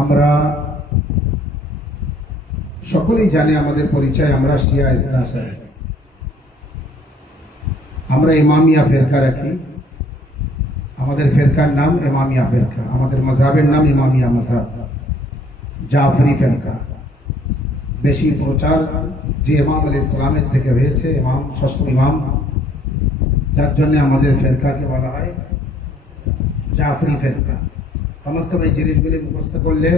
আমরা সকলেই জানি আমাদের পরিচয়, আমরা শিয়া ইসনা আশারি। আমরা ইমামিয়া ফেরকা রাখি, আমাদের ফেরকার নাম ইমামিয়া ফেরকা, আমাদের মাযহাবের নাম ইমামিয়া মাযহাব, জাফরি ফেরকা। বেশি প্রচার যে ইমাম আলাইহিস সালামের থেকে হয়েছে, ইমাম ষষ্ঠ ইমাম, যার জন্য আমাদের ফেরকাকে বলা হয় জাফরি ফেরকা। সমস্ত এই জিনিসগুলি মুখস্থ করলে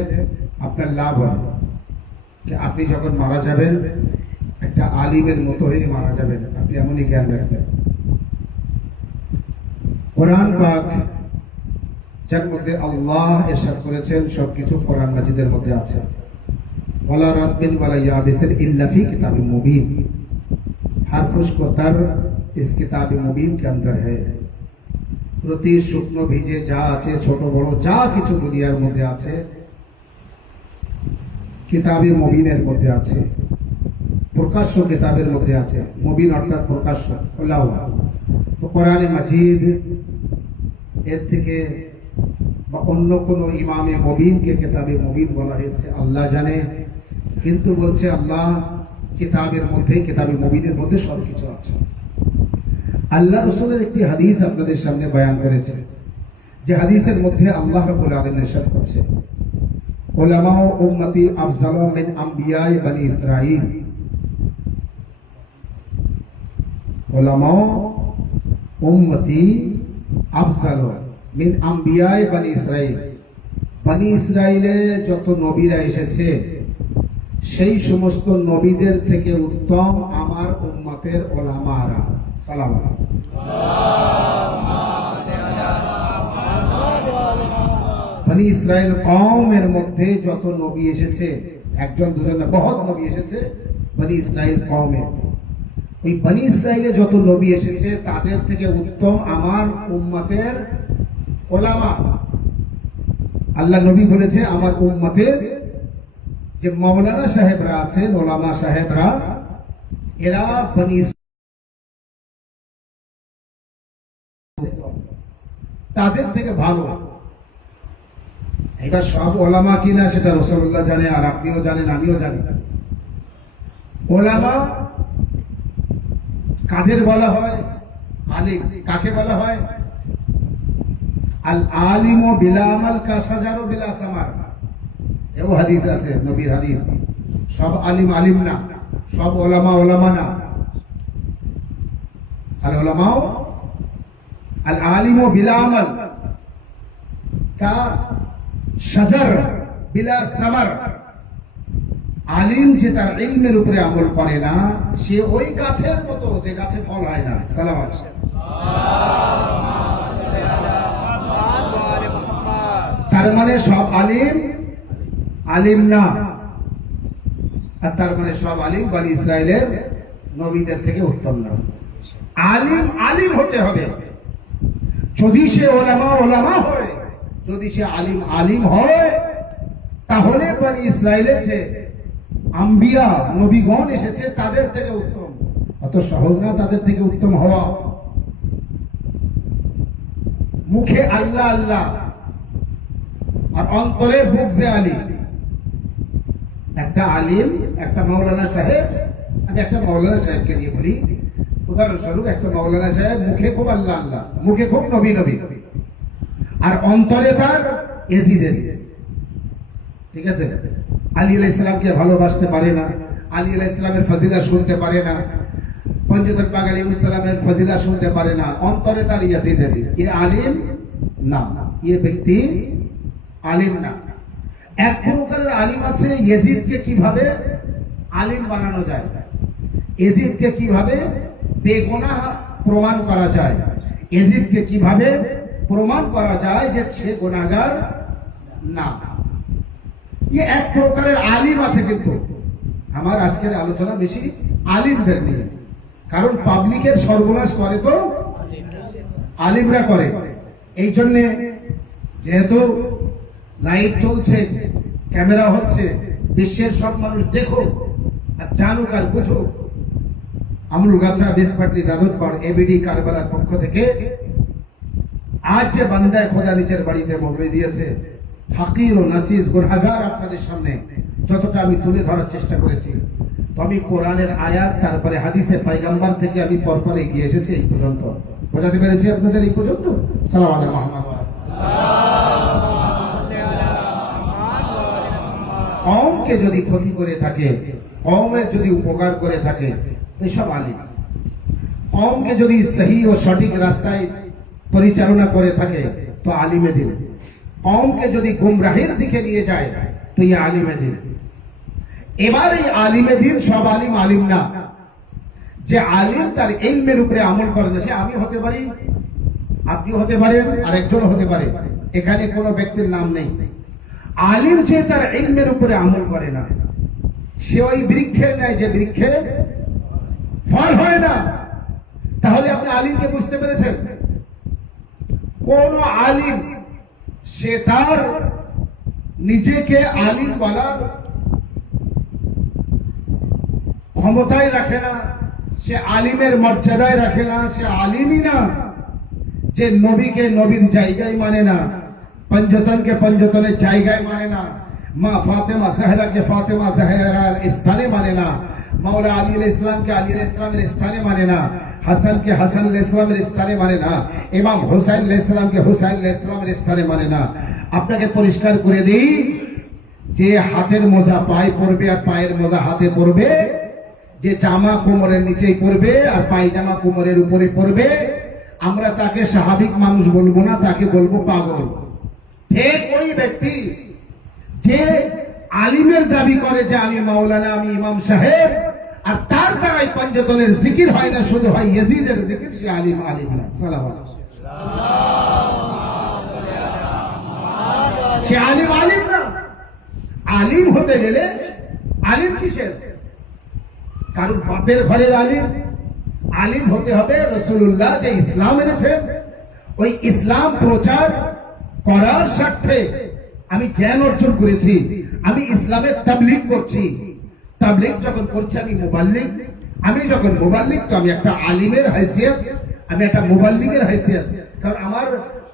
আপনার লাভ হয় যে আপনি যখন মারা যাবেন একটা আলিমের মতো হয়ে মারা যাবেন, আপনি এমনই জ্ঞান রাখবেন। কোরআন পাক যার মধ্যে আল্লাহ ইরশাদ করেছেন সবকিছু কোরআন মাজিদের মধ্যে আছে। ওয়ালা রাব্বিন ওয়ালা ইয়াবিসিন ইল্লা ফি কিতাবিম মুবিন, हर खुश्क तर इस किताब मुबीन के अंदर है। প্রতি শুকনো ভিজে যা আছে, ছোট বড় যা কিছু দুনিয়ার মধ্যে আছে কিতাবে মুবিনের মধ্যে আছে, প্রকাশ্য কিতাবের মধ্যে আছে। মুবিন অর্থাৎ প্রকাশ্য, খোলা হওয়া। তো কোরআনে মাজিদ এর থেকে বা অন্য কোনো ইমামে মুবিনকে কিতাবে মুবিন বলা হয়েছে আল্লাহ জানে, কিন্তু বলছে আল্লাহ কিতাবের মধ্যে, কিতাবে মুবিনের মধ্যে সব কিছু আছে। আল্লাহ রাসূলের একটি হাদিস আপনাদের সামনে বয়ান করেছে, যে হাদিসের মধ্যে আল্লাহ রাব্বুল আলামিন ইরশাদ করছেন, উলামা উম্মতি আফজালু মিন আমবিয়াই বনি ইসরাঈল। উলামা উম্মতি আফজালু মিন আমবিয়াই বনি ইসরাঈল। বনি ইসরাঈলে যত নবীরা এসেছে সেই সমস্ত নবীদের থেকে উত্তম আমার উম্মতের উলামারা। সালাম আলাইকুম। বনি ইসরাইল কওমের মধ্যে যত নবী এসেছে, একজন দুজন না, বহুত নবী এসেছে বনি ইসরাইল কওমে। ওই বনি ইসরাইলে যত নবী এসেছে তাদের থেকে উত্তম আমার উম্মতের উলামা। আল্লাহ নবী বলেছে আমার উম্মতের যে মাওলানা সাহেবরা আছেন, ওলামা সাহেবরা, এরা বনি তাদের থেকে ভালো। এবার সব ওলামা কিনা সেটা রাসূলুল্লাহ জানে, আর আপনিও জানেন, আমিও জানি। ওলামা কাদের বলা হয়? আলিম। কাকে বলা হয়? আল আলিমু বিলা আমাল কা শাজারু বিলা সামার। এও হাদিস আছে, নবীর হাদিস। সব আলিম আলিম না, সব ওলামা ওলামা না। আল উলামাউ আল আলিমু বিলা আমাল কা শাজার বিলা সামার। আলিম যে তার ইলমের উপরে আমল করে না, সে ওই গাছের মতো যে গাছে ফল হয় না। সালাম আলাইকুম। তার মানে সব আলিম আলিম না, আর তার মানে সব আলিম বনি ইসরাইলের নবীদের থেকে উত্তম না। আলিম আলিম হতে হবে। যদি সে ওলামা ওলামা হয়, যদি সে আলিম আলিম হয়, তাহলে বনি ইসরাইলের যে আম্বিয়া নবীগণ এসেছে তাদের থেকে উত্তম। অত সহজ না তাদের থেকে উত্তম হওয়া। মুখে আল্লাহ আল্লাহ আর অন্তরে বুগজে আলী। একটা আলিম, একটা মাওলানা সাহেব, আমি একটা মাওলানা সাহেবকে নিয়ে বলি উদাহরণস্বরূপ, একটা মাওলানা সাহেব মুখে খুব আল্লাহ আল্লাহ, মুখে খুব নবী নবী, আর অন্তরে তার এজিদ এজিদ। ঠিক আছে? আলী আলাইহিস সালামকে ভালোবাসতে পারে না, আলী আলাইহিস সালামের ফজিলা শুনতে পারে না, পঞ্চদর পাক আলাইহিস সালামের ফজিলা শুনতে পারে না, অন্তরে তার এজিদ এজিদ। এ আলিম না, এ ব্যক্তি আলিম না। এক প্রকারের আলিম আছে, ইয়াজিদকে কিভাবে আলিম বানানো যায়, ইয়াজিদকে কিভাবে বেগুনাহ প্রমাণ করা যায়, ইয়াজিদকে কিভাবে প্রমাণ করা যায় যে সে গুনাহগার না। ये এক প্রকারের আলিম আছে। কিন্তু আমার আজকের আলোচনা বেশি আলিমদের নিয়ে, কারণ পাবলিকের সর্বনাশ করে তো আলিমরা করে। এই জন্য যেহেতু লাইভ চলছে, ক্যামেরা হচ্ছে, বিশ্বের সব মানুষ দেখো আর জানুক আর বুঝো, আমরুলগাছা বিসপাটলি দাদুরপাড় এবিডি কারবালার পক্ষ থেকে আজ যে বান্দায় খোদা নিচের বাড়িতে মহরি দিয়েছে, হাকির ও নাচিস গুনাহগার আপনাদের সামনে যতটা আমি তুলে ধরার চেষ্টা করেছি, তো আমি কোরআনের আয়াত তারপরে হাদিসে পয়গম্বর থেকে আমি পরপর এগিয়ে এসেছি এই পর্যন্ত। বোঝাতে পেরেছি আপনাদের এই পর্যন্ত? সালাম আলাইকুম মুহাম্মদ। কওমকে যদি ক্ষতি করে থাকে, কওমের যদি উপকার করে থাকে, এসব আলিম। কওমকে যদি সহি ও সঠিক রাস্তায় পরিচালনা করে থাকে তো আলিমে দিন। কওমকে যদি গুমরাহির দিকে নিয়ে যায় তো এই আলিমে দিন। এবার এই আলিমে দিন সব আলিম আলিম না। যে আলিম তার ইলমের উপরে আমল করে না, সে আমি হতে পারি, আপনি হতে পারেন, আরেকজন হতে পারে, এখানে কোনো ব্যক্তির নাম নেই। আলিম যে তার ইলমের উপরে আমল করে না, সে ওই বৃক্ষের ন্যায় যে বৃক্ষে ফল হয় না। তাহলে আপনি আলিমকে বুঝতে পেরেছেন? কোন আলিম সে তার নিজেকে আলিম বলার ক্ষমতায় রাখে না, সে আলিমের মর্যাদায় রাখে না, সে আলিমই না। যে নবীকে নবীর জায়গায় মানে না, পঞ্জতনকে পঞ্জতনের জায়গায় মানে না, মা ফাতেমা জাহরাকে ফাতেমা জাহরার স্থানে মানে না, মাওলা আলী আলাইহিস সালামকে আলী আলাইহিস সালামের স্থানে মানে না, হাসানকে হাসান আলাইহিস সালামের স্থানে মানে না, ইমাম হুসাইন আলাইহিস সালামকে হুসাইন আলাইহিস সালামের স্থানে মানে না। আপনাকে পরিষ্কার করে দেই, যে হাতের মোজা পায়ে পরবে আর পায়ের মোজা হাতে পরবে, যে জামা কোমরের নিচেই পরবে আর পায়জামা কোমরের উপরে পরবে, আমরা তাকে স্বাভাবিক মানুষ বলবো না, তাকে বলবো পাগল। ঠিক ওই ব্যক্তি যে আলিমের দাবি করে যে আমি মাওলানা, আমি ইমাম সাহেব, আর তার দ্বারাই পঞ্জতনের জিকির হয় না, শুধু হয় ইয়াজিদের জিকির, সে আলিম আলিম না। সালাম আলাইকুম। সে আলিম আলিম না। আলিম হতে গেলে আলিম কিসের? কারণ বাপের ঘরের আলিম। আলিম হতে হবে রাসূলুল্লাহ যে ইসলাম এনেছেন, ওই ইসলাম প্রচার করার স্বার্থে আমি জ্ঞান অর্জন করেছি, আমি ইসলামের তাবলীগ করছি। তাবলীগ যখন করছি আমি মুবাল্লিগ। আমি যখন মুবাল্লিগ তো আমি একটা আলিমের হাইসিয়ত, আমি একটা মুবাল্লিগের হাইসিয়ত। কারণ আমার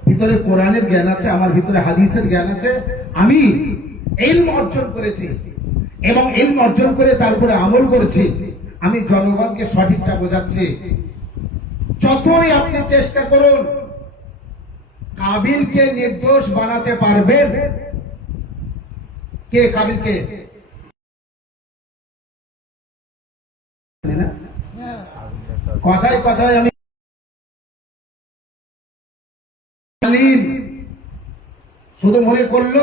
ভিতরে কোরআনের জ্ঞান আছে, আমার ভিতরে হাদিসের জ্ঞান আছে, আমি ইলম অর্জন করেছি এবং ইলম অর্জন করে তারপরে আমল করেছি। আমি জনগণকে সঠিকটা বোঝাচ্ছি। যতই আপনি চেষ্টা করুন কাবিলকে নির্দোষ বানাতে পারবেন? কে কাবিলকে? কথায় কথায় আমি আলিম শুধু মনে করলো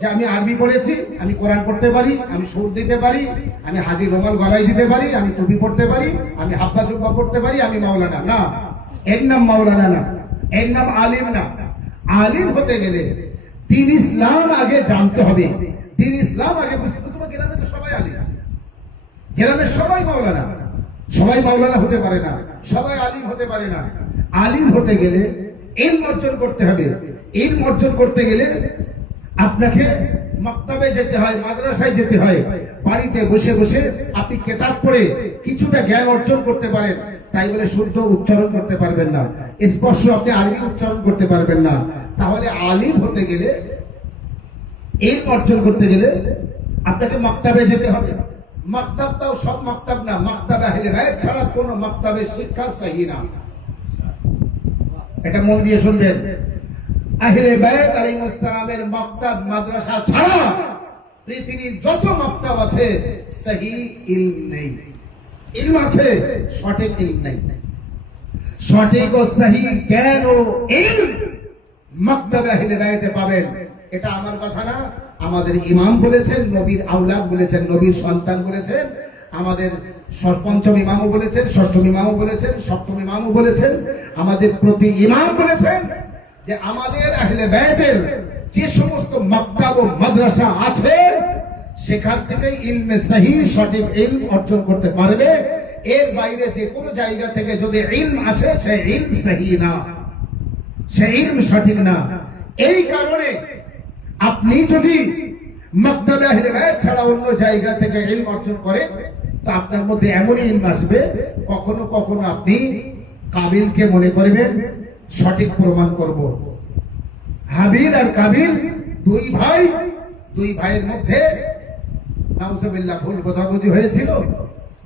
যে আমি আরবি পড়েছি, আমি কোরআন পড়তে পারি, আমি সুর দিতে পারি, আমি হাজি রুমাল গলায় দিতে পারি, আমি টুপি পড়তে পারি, আমি হাব্বা জুব্বা পড়তে পারি, আমি মাওলানা। না, এর নাম মাওলানা না, এর নাম আলিম না। আলিম হতে গেলে দ্বীন ইসলাম আগে জানতে হবে, দ্বীন ইসলাম আগে বুঝতে হবে। তোমার গ্রামে তো সবাই আলিম, গ্রামের সবাই মাওলানা। সবাই মাওলানা হতে পারে না, সবাই আলিম হতে পারে না। আলিম হতে গেলে ইলম অর্জন করতে হবে। ইলম অর্জন করতে গেলে আপনাকে মাকতাবে যেতে হয়, মাদ্রাসায় যেতে হয়। বাড়িতে বসে বসে আপনি কিতাব পড়ে কিছুটা জ্ঞান অর্জন করতে পারেন, তাই বলে শুদ্ধ উচ্চারণ করতে পারবেন না, স্পষ্ট আপনি আরবি উচ্চারণ করতে পারবেন না। তাহলে আলিম হতে গেলে, ইলম অর্জন করতে গেলে আপনাকে মাকতাবে যেতে হবে। মাকতাবটাও সব মাকতাব না, মাকতাব আহলে বাইত ছাড়া কোনো মাকতাবের শিক্ষা সহি না। এটা মন দিয়ে শুনবেন। আহলে বাইত আলাইহিস সালামের মাকতাব মাদ্রাসা ছাড়া পৃথিবীর যত মাকতাব আছে সহি ইলম নেই। ইলম আছে, সঠিক ইলম নেই। সঠিক ও সহি জ্ঞান ও ইলম মাকতাব আহলে বাইতে পাবেন। এটা আমার কথা না, আমাদের ইমাম বলেছেন, নবীর আওলাদ বলেছেন, নবীর সন্তান বলেছেন, আমাদের পঞ্চম ইমামও বলেছেন, ষষ্ঠম ইমামও বলেছেন, সপ্তম ইমামও বলেছেন, আমাদের প্রতি ইমাম বলেছেন যে আমাদের আহলে বাইতের যে সমস্ত মাকতাব ও মাদ্রাসা আছে সেখান থেকে ইলমে সহি, সঠিক ইলম অর্জন করতে পারবে। এর বাইরে যে কোনো জায়গা থেকে যদি ইলম আসে সে ইলম সহি না, সে ইলম সঠিক না। এই কারণে আপনি যদি মাকতাবে আহলে বাইত ছাড়া অন্য জায়গা থেকে ইলম অর্জন করেন তো আপনার মধ্যে এমন ইলম আসবে, কখনো কখনো আপনি কাবিলকে মনে করবেন সঠিক প্রমাণ করব। হাবিল আর কাবিল দুই ভাইয়ের মধ্যে নাউজুবিল্লাহ ভুল বোঝাবুঝি হয়েছিল।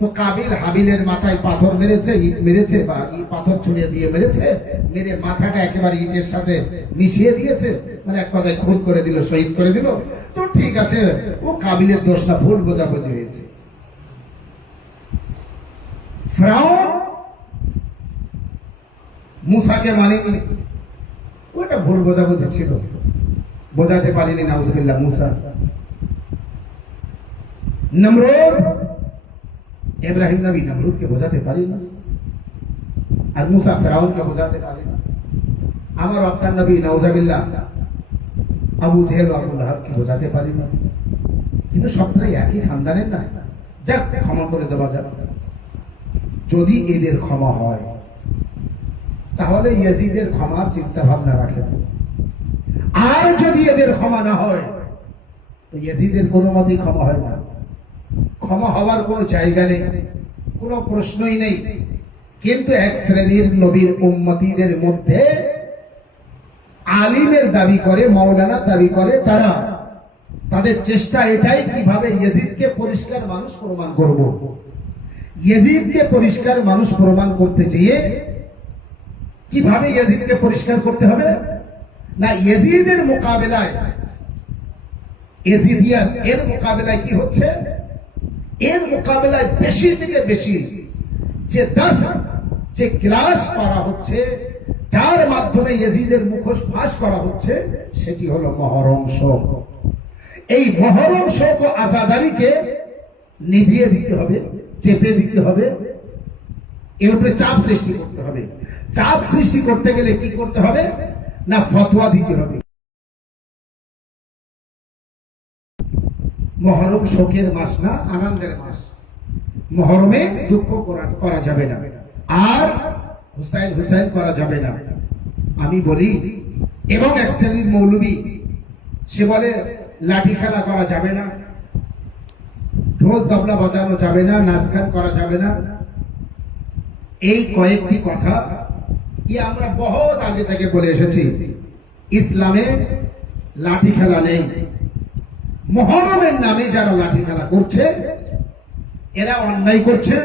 তো কাবিল হাবিলের মাথায় পাথর মেরেছে, ইট মেরেছে, বা পাথর ছুঁড়ে দিয়ে মেরেছে, মেরে মাথাটা একেবারে ইটের সাথে মিশিয়ে দিয়েছে, মানে এক কথায় খুন করে দিল, শহীদ করে দিল। তো ঠিক আছে, ও কাবিলের দোষ না, ভুল বোঝাবুঝি হয়েছে। ফিরআউন মুসাকে মানেনি, ওটা ভুল বোঝাবুঝি ছিল, বোঝাতে পারেনি নাউজুবিল্লাহ মুসা। নমরুদ, ইব্রাহিম নবী নমরুদকে বোঝাতে পারি না, আর মুসা ফিরআউনকে বোঝাতে পারে না। আমার আপনার নবী নাউজুবিল্লাহ আবু জেহেল ও আবু লাহাবকে বোঝাতে পারি না। কিন্তু সবটাই একই খানদানের না, যাক ক্ষমা করে দেওয়া যাবে। যদি এদের ক্ষমা হয় তাহলে ইয়াজিদের ক্ষমার চিন্তা ভাবনা রাখেন, আর যদি এদের ক্ষমা না হয় তো ইয়াজিদের কোনো মতেই ক্ষমা হয় না। ক্ষমা হওয়ার কোনো জায়গা নেই, কোনো প্রশ্নই নেই। কিন্তু এক শ্রেণীর নবীর উম্মতীদের মধ্যে আলিমের দাবি করে, মাওলানা দাবি করে, তাদের চেষ্টা এটাই কিভাবে ইয়াজিদকে পরিষ্কার মানুষ প্রমাণ করব। ইয়াজিদকে পরিষ্কার মানুষ প্রমাণ করতে গিয়ে কিভাবে ইয়াজিদকে পরিষ্কার করতে হবে না, ইয়াজিদের মোকাবেলায়, ইয়াজিদিয়াত এর মোকাবেলায় কি হচ্ছে, এর মোকাবেলায় বেশি থেকে বেশি যে দাস, যে ক্লাস করা হচ্ছে, যার মাধ্যমে ইয়াজিদের মুখোশ ফাঁস করা হচ্ছে, সেটি হলো মহরম শোক। এই মহরম শোক ও আজাদারিকে নিভিয়ে দিতে হবে, চেপে দিতে হবে, এর উপরে চাপ সৃষ্টি করতে হবে। চাপ সৃষ্টি করতে গেলে কি করতে হবে না, ফতোয়া দিতে হবে। মহরম শোকের মাস না, আনন্দের মাস। মহরমে দুঃখ করা যাবে না, আর হুসাইন করা যাবে না। আমি বলি, এবং এক শ্রেণীর মৌলবী সে বলে লাঠি খেলা করা যাবে না, ঢোল তবলা বাজানো যাবে না, নাচ গান করা যাবে না। এই কয়েকটি কথা কি আমরা বহুত আগে থেকে বলে এসেছি। ইসলামে লাঠি খেলা নেই। মুহররমের নামে যারা লাঠি খেলা করছে এরা অন্যায় করছে।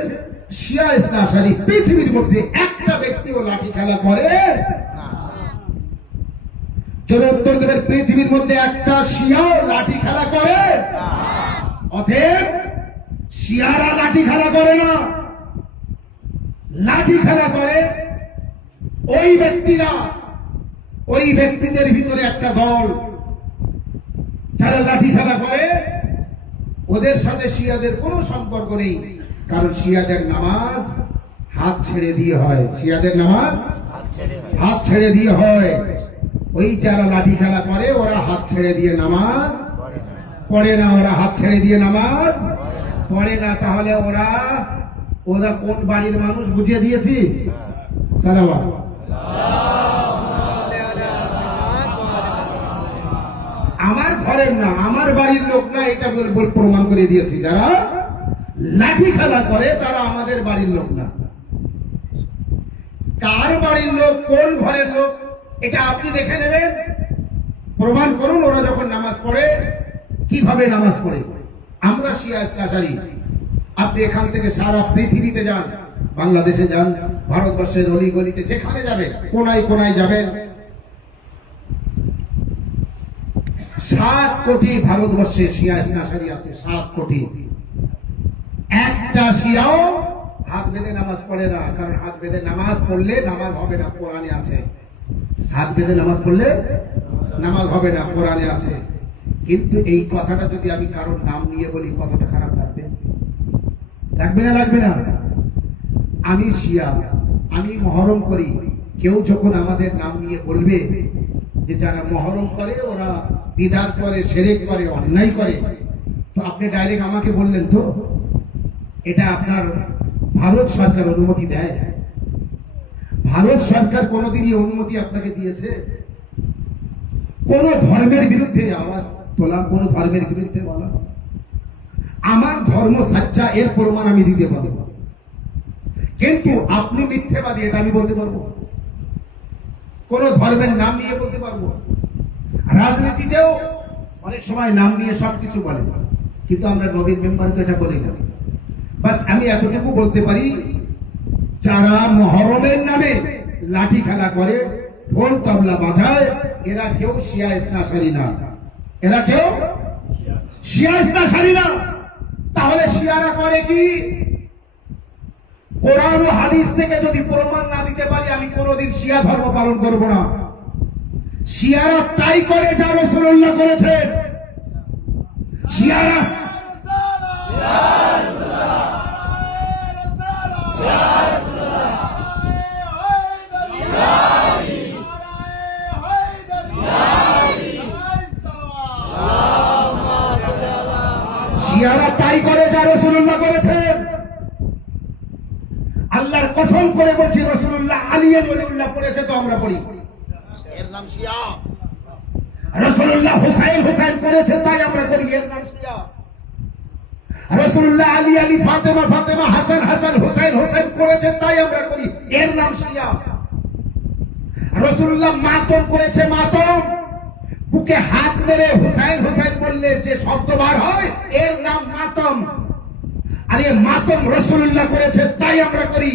শিয়া ইসনা আশারি পৃথিবীর মধ্যে একটা ব্যক্তিও লাঠি খেলা করে জোরে উত্তর দেবেন, পৃথিবীর মধ্যে একটা শিয়াও লাঠি খেলা করে? অতএব শিয়ারা লাঠি খেলা করে না, লাঠি খেলা করে ওই ব্যক্তিরা, ওই ব্যক্তিদের ভিতরে একটা দল যারা লাঠি খেলা করে, ওদের সাথে শিয়াদের কোনো সম্পর্ক নেই। কারণ শিয়াদের নামাজ হাত ছেড়ে দিয়ে হয়, শিয়াদের নামাজ হাত ছেড়ে দিয়ে হয়। ওই যারা লাঠি খেলা করে ওরা হাত ছেড়ে দিয়ে নামাজ পড়ে না, ওরা হাত ছেড়ে দিয়ে নামাজ পড়ে না। তাহলে ওরা কোন বাড়ির মানুষ বুঝিয়ে দিয়েছি? সালাওয়াত। আমার ঘরের না, আমার বাড়ির লোক না, এটা প্রমাণ করে দিয়েছি। যারা লাঠি খেলা করে তারা আমাদের বাড়ির লোক না। কার বাড়ির লোক, কোন ঘরের লোক, এটা আপনি দেখে নেবেন, প্রমাণ করুন। ওরা যখন নামাজ পড়ে কিভাবে নামাজ পড়ে। আমরা শিয়া ইসনা আশারি, আপনি এখান থেকে সারা পৃথিবীতে যান, বাংলাদেশে যান, ভারতবর্ষের অলি গলিতে যেখানে যাবেন, কোনায় কোনায় যাবেন, 7 কোটি ভারতবর্ষে শিয়া ইসনা আশারি আছে, 7 কোটি। একটা শিয়াও হাত বেঁধে নামাজ পড়ে না। কারণ হাত বেঁধে নামাজ পড়লে নামাজ হবে না, কোরআনে আছে। হাত বেঁধে নামাজ পড়লে নামাজ হবে না, কোরআনে আছে। কিন্তু এই কথাটা যদি আমি কারোর নাম নিয়ে বলি, কতটা খারাপ লাগবে? লাগবে না? লাগবে না? আমি শিয়া, আমি মহরম করি, কেউ যখন আমাদের নাম নিয়ে বলবে যে যারা মহরম করে ওরা বিদআত করে, শিরক করে, অন্যায় করে, তো আপনি ডাইরেক্ট আমাকে বললেন তো এটা আপনার ভারত সরকার অনুমতি দেয়? ভারত সরকার কোনদিনই অনুমতি আপনাকে দিয়েছে কোন ধর্মের বিরুদ্ধে আওয়াজ তোলা, কোন ধর্মের বিরুদ্ধে বলা? আমার ধর্ম সাচ্চা, এর প্রমাণ আমি দিতে পারবো। কিন্তু আপনি মিথ্যেবাদী, এটা আমি বলতে পারবো? কোন ধর্মের নাম নিয়ে বলতে পারবো? রাজনীতিতেও অনেক সময় নাম নিয়ে সবকিছু বলে, কিন্তু আমরা নবীর মেম্বারে তো এটা বলি না। বাস আমি এতটুকু বলতে পারি, যারা মহরমের নামে লাঠি খেলা করে, ঢোল তবলা বাজায়, এরা কেউ শিয়া ইসনাশারি না, এরা কেউ শিয়া ইসনাশারি না। তাহলে শিয়ারা করে কি? কোরআন ও হাদিস থেকে যদি প্রমাণ না দিতে পারি, আমি কোনোদিন শিয়া ধর্ম পালন করব না। শিয়ারা তাই করে যা রাসূলুল্লাহ করেছেন। শিয়ারা শিয়ারা তাই করে যা রাসূলুল্লাহ করেছেন। আল্লাহর কসম করে বলছি, রাসূলুল্লাহ আলী ওলিউল্লাহ পড়েছে তো আমরা পড়ি, এর নাম শিয়া। রাসূলুল্লাহ হুসাইন করেছে তাই আমরা করি, এর নাম শিয়া। রাসূলুল্লাহ আলী ফাতেমা হাসান হুসাইন করেছে তাই আমরা করি, এর নাম শিয়া। রাসূলুল্লাহ মাতম করেছে, মাতম বুকে হাত মেরে হুসাইন বললে যে শব্দ বার হয়, এর নাম মাতম। আর এই মাতম রাসূলুল্লাহ করেছে তাই আমরা করি।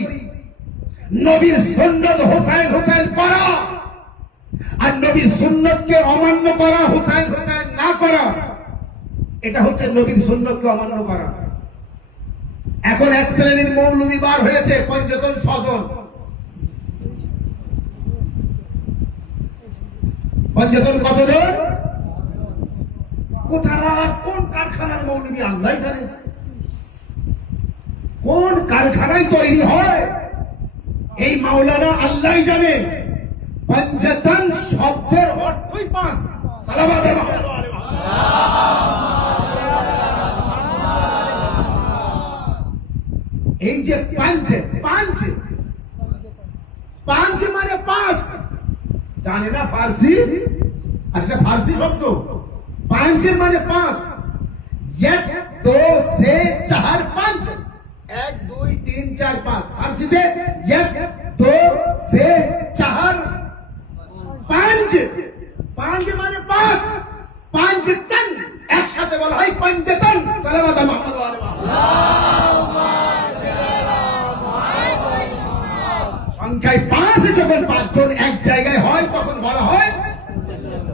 নবীর সুন্নাত হুসাইন করা আর নবীর সুন্নাতকে অমান্য করা, হুসাইন না করা, এটা হচ্ছে নবীর সুন্নাতকে অমান্য করা। এখন এক শ্রেণীর মৌলবী বার হয়েছে, পঞ্চতন সজন। পঞ্চতন কতজন? কোথায় কোন কারখানার মৌলবী আল্লাহ জানে, কোন কারখানায় তৈরি হয় এই মাওলানা আল্লাহ জানে। পঞ্চতন শব্দের অর্থই পাঁচ। এই যে পাঁচ মানে পাঁচ, জানে না ফার্সি? আর এটা ফার্সি শব্দ। পাঁচ মানে পাঁচ, এক দো সে চার পাঁচ, 1 2 3 4 5। ফার্সিতে এক দো সে চার পাঁচ, পাঁচ মানে পাঁচ, পাঁচতন একসাথে বলা হয় পঞ্চতন। সালাওয়াত মুহাম্মদ ওয়া আলি সংখ্যায় পাঁচ, যখন পাঁচজন এক জায়গায় হয় তখন বলা হয়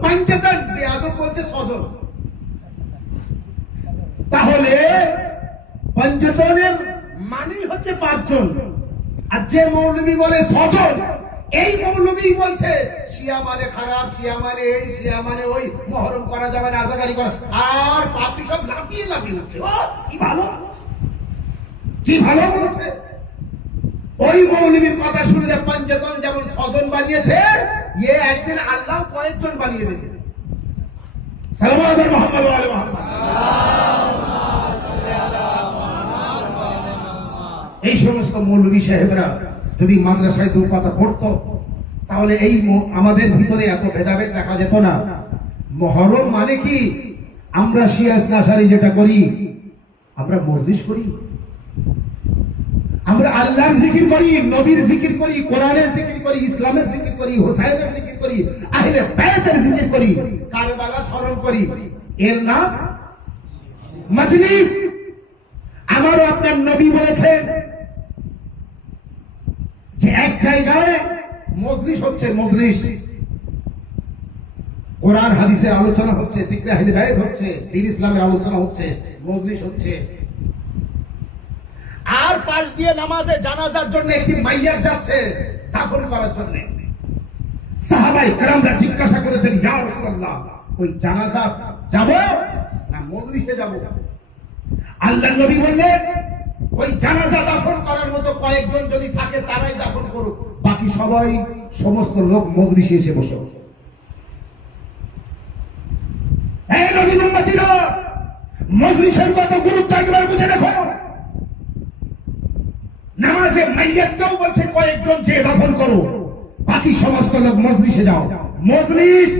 পঞ্চতন। বেয়াদব বলছে সজন। তাহলে পঞ্চতনের মানেই হচ্ছে পাঁচজন। আর যে মৌলবী বলে সজন, এই মৌলবী বলছে শিয়া মানে খারাপ, শিয়া মানে এই, শিয়া মানে ওই, মহরম করা যাবে না, আজাগারি করা। আর পাপি সব লাফিয়ে উঠছে, কি ভালো বলছে। ওই মৌলবীর কথা শুনলে পঞ্চতন যেমন সজন বানিয়েছে, এ একদিন আল্লাহ কয়েকজন বানিয়ে দেবে। সালাওয়াত মুহাম্মদ ওয়া আলি মুহাম্মদ। এই সমস্ত মৌলবী সাহেবরা যদি মাদ্রাসায় দু কথা পড়তো, তাহলে এই আমাদের ভিতরে এত ভেদাভেদ দেখা যেত না। মহরম মানে কি? আমরা শিয়া ইসনাশারি যেটা করি, আমরা মজলিস করি, আমরা আল্লাহর জিকির করি, নবীর জিকির করি, কোরআনের জিকির করি, ইসলামের জিকির করি, হুসাইনের জিকির করি, আহলে বাইতের জিকির করি, কারবালা স্মরণ করি, এর নাম মজলিস। আমারও আপনার নবী বলেছেন যে এক জায়গায় মজলিস হচ্ছে, মজলিস কোরআন হাদিসের আলোচনা হচ্ছে, জিকরে আহলে বাইত হচ্ছে, দ্বীন ইসলামের আলোচনা হচ্ছে, মজলিস হচ্ছে। আর পাশ দিয়ে নামাজে জানাজার জন্য একটি মাইয়াত যাচ্ছে দাফন করার জন্য। সাহাবায়ে কেরামরা জিজ্ঞাসা করেছেন, ইয়া রাসূলুল্লাহ, ওই জানাজা যাব না মজলিসে যাব? আল্লাহর নবী বললেন, ওই জানাজা দাফন করার মতো কয়েকজন যদি থাকে তারাই দাফন করুক, বাকি সবাই সমস্ত লোক মজলিসে এসে বসো। এই নবীর উম্মতিরা, মজলিসের কত গুরুত্ব একবার বুঝে দেখো। নামাজে মাইয়াতকেও বলছে কয়েকজন যে দাফন করো, বাকি সমস্ত লোক মজলিসে যাও। মজলিস,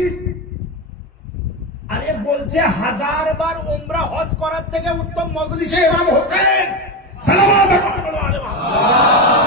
আরে বলছে 1000 বার উমরা হজ করার থেকে উত্তম মজলিসে ইমাম হোসেন। সালাওয়াত মুহাম্মদ ওয়া আলি মুহাম্মদ।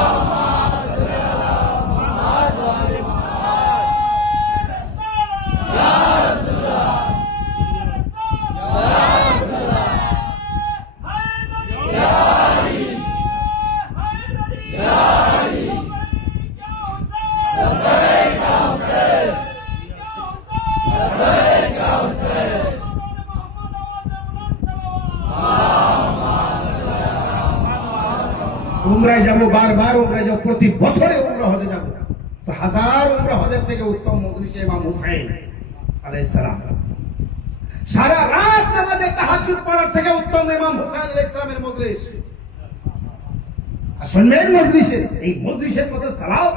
উমরায় যাব, বারবার উমরায় যাব, প্রতি বছরে উমরা হজে যাব। তো হাজার উমরা হজের থেকে উত্তম মজলিসে ইমাম হুসাইন আলাইহিস সালাম। সারা রাত নামাজে তাহাজ্জুদ পড়ার থেকে উত্তম ইমাম হুসাইন আলাইহিস সালামের মজলিস। আর শুনবেন মজলিসে, এই মজলিসের মতো সালাত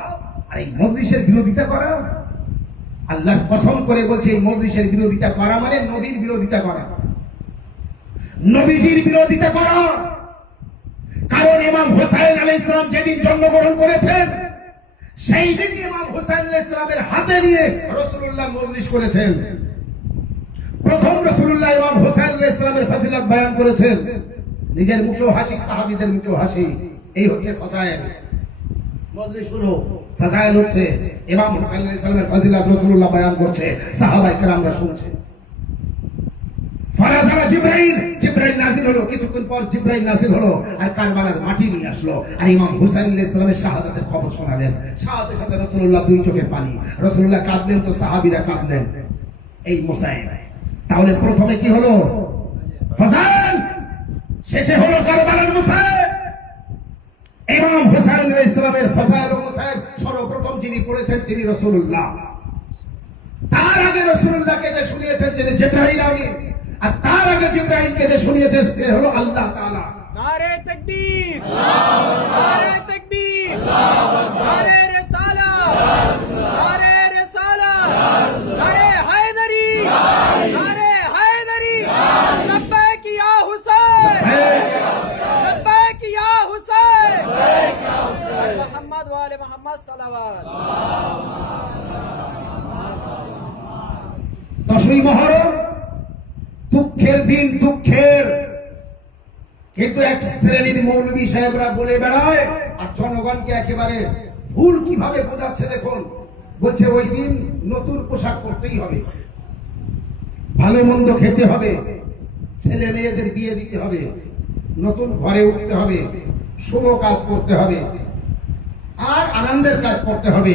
আর এই মজলিসের বিরোধিতা করা, আল্লাহ কসম করে বলছে এই মজলিসের বিরোধিতা করা মানে নবীর বিরোধিতা করা, নবীজির বিরোধিতা করা। কারণ ইমাম হুসাইন আলাইহিস সালাম যেদিন জন্মগ্রহণ করেছেন সেই দিনই ইমাম হুসাইন আলাইহিস সালামের হাতে নিয়ে রাসূলুল্লাহ মজলিস করেছেন। প্রথম রাসূলুল্লাহ ইমাম হুসাইন আলাইহিস সালামের ফজিলত বয়ান করেছেন, নিজের মুখেও হাসি, সাহাবীদের মুখেও হাসি। এই হচ্ছে ফাজাইল। মজলিস হলো ফাজাইল, হচ্ছে ইমাম হুসাইন আলাইহিস সালামের ফজিলত রাসূলুল্লাহ বয়ান করছে, সাহাবায়ে কেরামরা শুনছে। ফারাজারা জিবরাইল নাযিল হলো, কিছুক্ষণ পর জিবরাইল নাযিল হলো আর কারবালার মাটি নিয়ে আসলো আর ইমাম হুসাইন আলাইহিস সালামের শাহাদাতের খবর শোনালেন। সাথে সাথে রাসূলুল্লাহ দুই চোখে পানি, রাসূলুল্লাহ কাঁদলেন তো সাহাবীরা কাঁদলেন। এই মুসাইব। তাহলে প্রথমে কি হলো? ফাজাইল, শেষে হলো কারবালার মুসাইব। ইমাম হুসাইন আলাইহিস সালামের ফাজাইল ও মুসাইব সর্বপ্রথম যিনি পড়েছেন তিনি রাসূলুল্লাহ। তার আগে রাসূলুল্লাহকে যে শুনিয়েছেন যিনি জিবরাইল আমিন, আর তার আগে জিবরাইলকে যে শুনিয়েছে সে হলো আল্লাহ তাআলা। নারে তাকবীর, নারে তাকবীর, নারে রিসালাত, নারে রিসালাত, নারে হায়দারি, নারে হায়দারি, লব্বাইক ইয়া হুসাইন, লব্বাইক ইয়া হুসাইন, মুহাম্মদ ওয়া আলি মুহাম্মদ সালাওয়াত। 10ই মুহররম দুঃখের দিন, দুঃখের, কিন্তু এক শ্রেণীর মৌলবী সাহেবরা বলে বেড়ায় আর জনগণকে একেবারে ভুল কিভাবে বোঝাচ্ছে দেখুন। বলছে ওই দিন নতুন পোশাক পরতেই হবে, ভালো মন্দ খেতে হবে, ছেলে মেয়েদের বিয়ে দিতে হবে, নতুন ঘরে উঠতে হবে, শুভ কাজ করতে হবে আর আনন্দের কাজ করতে হবে।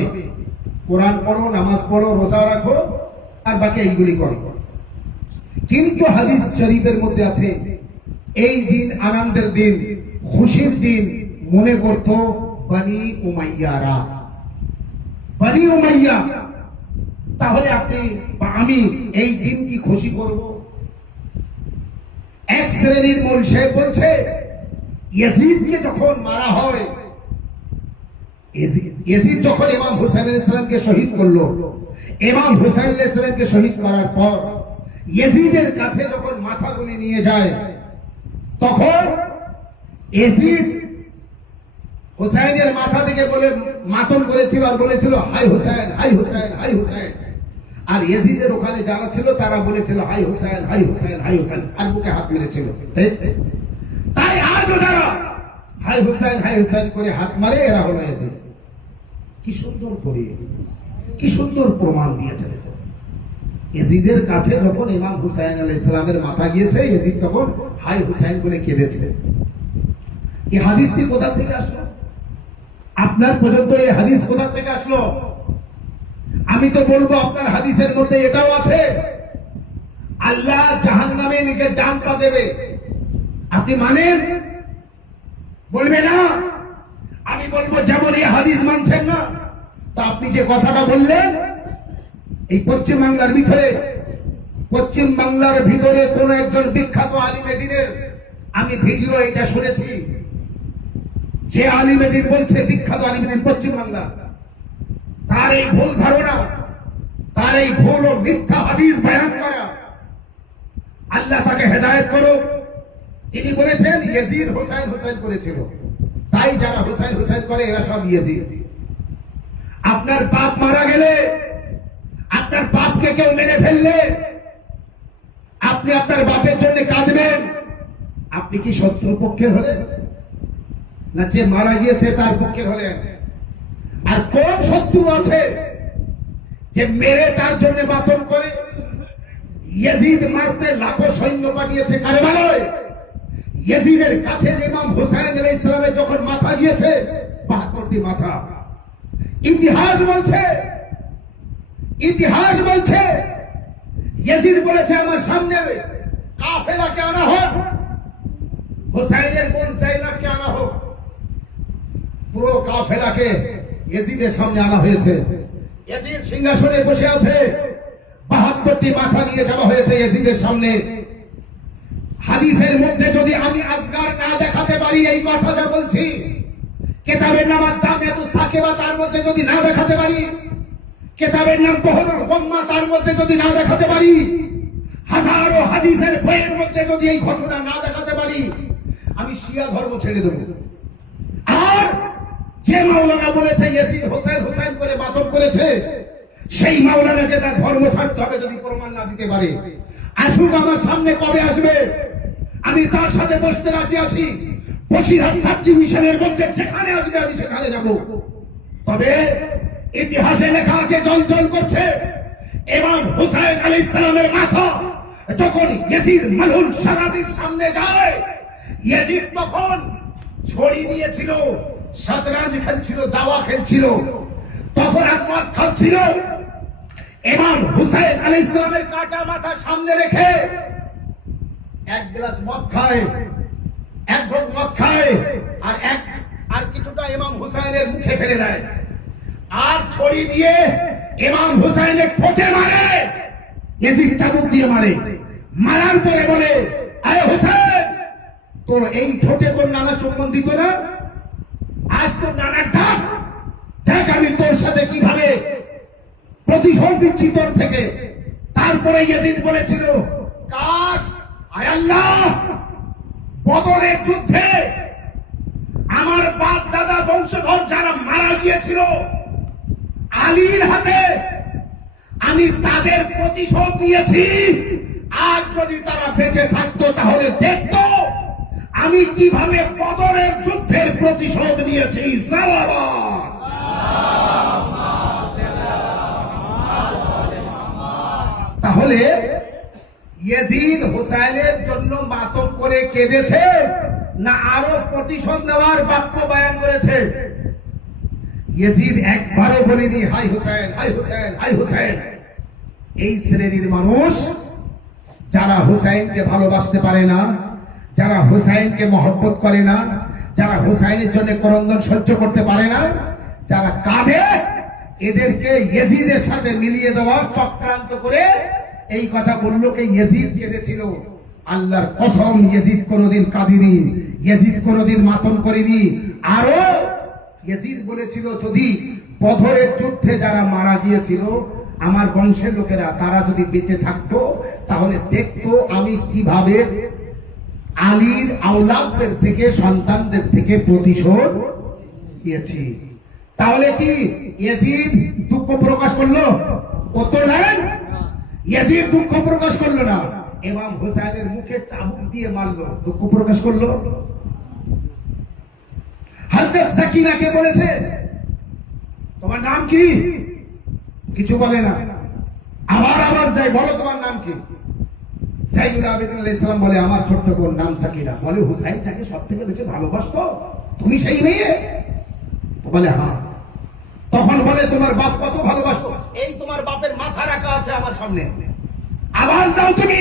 কোরআন পড়ো, নামাজ পড়ো, রোজা রাখো আর বাকি এইগুলি করো। কিন্তু হাদিস শরীফের মধ্যে আছে এই দিন আনন্দের দিন, খুশির দিন মনে করত বনি উমাইয়ারা। বনি উমাইয়া। তাহলে আপনি বা আমি এই দিন কি খুশি করব? এক শ্রেণীর মূল সাহেব বলছে ইয়াজিদকে যখন মারা হয়, ইয়াজিদ যখন ইমাম হুসাইন আলাইহিস সালামকে শহীদ করলো, ইমাম হুসাইন আলাইহিস সালামকে শহীদ করার পর ইয়াজিদের কাছে যখন মাথাগুলি নিয়ে যায় তখন ইয়াজিদ হুসাইনের মাথা থেকে বলে মাতম করেছিল আর বলেছিল হাই হুসাইন, হাই হুসাইন, হাই হুসাইন। আর ইয়াজিদের ওখানে যারা ছিল তারা বলেছিল হাই হুসাইন, হাই হুসাইন, হাই হুসাইন, আর বুকে হাত মেরেছিল। তাই আজও যারা হাই হুসাইন, হাই হুসাইন করে হাত মারে এরা হলো ইয়াজিদ। কি সুন্দর করে, কি সুন্দর প্রমাণ দিয়েছে। ইয়াজিদের কাছে যখন ইমাম হুসাইন আলাইহিস সালামের মাথা গিয়েছে, ইয়াজিদ তখন হাই হুসাইন করে কেঁদেছে। এই হাদিসটি কোথা থেকে আসলো? আপনার পর্যন্ত এই হাদিস কোথা থেকে আসলো? আমি তো বলবো আপনার হাদিসের মধ্যে এটাও আছে আল্লাহ জাহান্নামে নিজের ডান পা দেবে। আপনি মানেন? বলবে না? আমি বলবো যেমন এই হাদিস মানছেন না, তো আপনি যে কথাটা বললেন এই পশ্চিম বাংলার ভিতরে কোন একজন বিখ্যাত আলিমে দ্বীনের আমি ভিডিও এটা শুনেছি, যে আলিমে দ্বীন বলছে, বিখ্যাত আলিমে দ্বীন পশ্চিম বাংলা, তার এই ভুল ধারণা, তার এই ভুল ও মিথ্যা হাদিস বয়ান করা, আল্লাহ তাকে হেদায়েত করো। তিনি বলেছেন ইয়াজিদ হুসাইন হুসাইন করেছিল, তাই যারা হুসাইন হুসাইন করে এরা সব ইয়াজিদ। আপনার বাপ মারা গেলে, আপনার বাপকে কেউ মেরে ফেললে আপনি আপনার বাপের জন্য কাঁদবেন। আপনি কি শত্রু পক্ষের হলেন না যে মারা গিয়েছে তার পক্ষের হলেন? আর কোন শত্রু আছে যে মেরে তার জন্য মাতম করে? ইয়াজিদ মারতে লাখো সৈন্য পাঠিয়েছে কারবালায়। ইয়াজিদের কাছে ইমাম হুসাইন আলাইহিস সালামের যখন মাথা গিয়েছে ৭২টি মাথা। ইতিহাস বলছে ইয়াজিদ বলেছে আমার সামনে কাফেলাকে আনা হোক, হুসাইনের বোন যায়নাবকে আনা হোক। পুরো কাফেলাকে ইয়াজিদের সামনে আনা হয়েছে। ইয়াজিদ সিংহাসনে বসে আছে, 72টি মাথা নিয়ে যাওয়া হয়েছে ইয়াজিদের সামনে। হাদিসের মধ্যে যদি আমি আজগার না দেখাতে পারি, এই কথা যা বলছি, কিতাবের নাম আদ-দামিয়াতুস সাকিবা তার মধ্যে যদি না দেখাতে পারি, কিতাবের নাম বহরুল উম্মাহ তার মধ্যে যদি না দেখাতে পারি, হাজারো হাদিসের বইয়ের মধ্যে যদি এই ঘটনা না দেখাতে পারি, আমি শিয়া ধর্ম ছেড়ে দেব। আর যে মাওলানা বলেছে ইয়াজিদ হোসেন হোসেন করে মাতম করেছে, সেই মাওলানাকে তার ধর্ম ছাড়তে হবে যদি প্রমাণ না দিতে পারে। আসুক, আমার সামনে কবে আসবে, আমি তার সাথে বসতে রাজি আছি। বসিরহাট সাব ডিভিশনের মধ্যে যেখানে আসবে আমি সেখানে যাব। তবে ইতিহাসে লেখা আছে, জল জল করছে, ইমাম হুসাইন আলাইহিস সালামের মাথা যখন ইয়াজিদ মালউন সারাদির সামনে যায়, ইয়াজিদ তখন ছড়ি নিয়েছিল, শতরঞ্জ খেলছিল, দাওয়া খেলছিল, তখন আর মদ খাচ্ছিল। ইমাম হুসাইন আলাইহিস সালামের কাটা মাথা সামনে রেখে এক গ্লাস মদ খায়, এক ঢোক মদ খায়, আর কিছুটা ইমাম হুসাইনের মুখে ফেলে দেয়, আর ছড়ি দিয়ে ইমাম হুসাইনের ঠোঁটে মারে, ইয়াজিদ চাবুক দিয়ে মারে। মারার পরে বলে, আরে হুসাইন, তোর এই ঠোঁটে তোর নানা চুম্বন দিত না, আজ তোর নানার ডাক, দেখ আমি তোর সাথে কিভাবে প্রতিশোধ দিচ্ছি তোর থেকে। তারপরে ইয়াজিদ বলেছিল, কাশ, আয় আল্লাহ, বদরের যুদ্ধে আমার বাপ দাদা বংশধর যারা মারা গিয়েছিল আলীর হাতে, আমি তাদের প্রতিশোধ নিয়েছি। আজ যদি তারা বেঁচে থাকতো তাহলে দেখতো আমি কিভাবে বদরের যুদ্ধের প্রতিশোধ নিয়েছি। তাহলে ইয়াজিদ হুসাইনের জন্য মাতম করে কেঁদেছে না আরো প্রতিশোধ নেওয়ার বাক্য বয়ান করেছে? ইয়াজিদ একবারও বলেনি হাই হুসাইন, হাই হুসাইন, হাই হুসাইন। এই শ্রেণীর মানুষ যারা হুসাইনকে ভালোবাসতে পারে না, যারা হুসাইনকে মহব্বত করে না, যারা হুসাইনের জন্য ক্রন্দন সহ্য করতে পারে না, যারা কাঁদে, এদেরকে ইয়াজিদের সাথে মিলিয়ে দেওয়ার চক্রান্ত করে এই কথা বলল কে ইয়াজিদ কেঁদেছিল। আল্লাহর কসম, ইয়াজিদ কোনোদিন কাঁদিনি, ইয়াজিদ কোনোদিন মাতম করেনি। আরো ইয়াজিদ বলেছিল, যদি বদরের যুদ্ধে যারা মারা গিয়েছিল আমার বংশের লোকেরা, তারা যদি বেঁচে থাকতো তাহলে দেখতো আমি কিভাবে আলীর আওলাদদের থেকে, সন্তানদের থেকে প্রতিশোধ দিয়েছি। তাহলে কি ইয়াজিদ দুঃখ প্রকাশ করলো? উত্তর দেন, ইয়াজিদ দুঃখ প্রকাশ করলো না। ইমাম হুসাইনের মুখে চাবুক দিয়ে মারলো, দুঃখ প্রকাশ করলো? হযরত সাকিনাকে বলেছে, তোমার নাম কি? কিছু বলে না, আবার আওয়াজ দেয়, বলো তোমার নাম কি? সাইয়্যিদ আবেদিন আলাইহিস সালাম বলে, আমার ছোট্ট বোন নাম সাকিনা। বলে, হুসাইন যাকে সব থেকে বেশি ভালোবাসতো তুমি সেই মেয়ে? তো বলে হ্যাঁ। তখন বলে, তোমার বাপ কত ভালোবাসতো? এই তোমার বাপের মাথা রাখা আছে আমার সামনে, আওয়াজ দাও তুমি,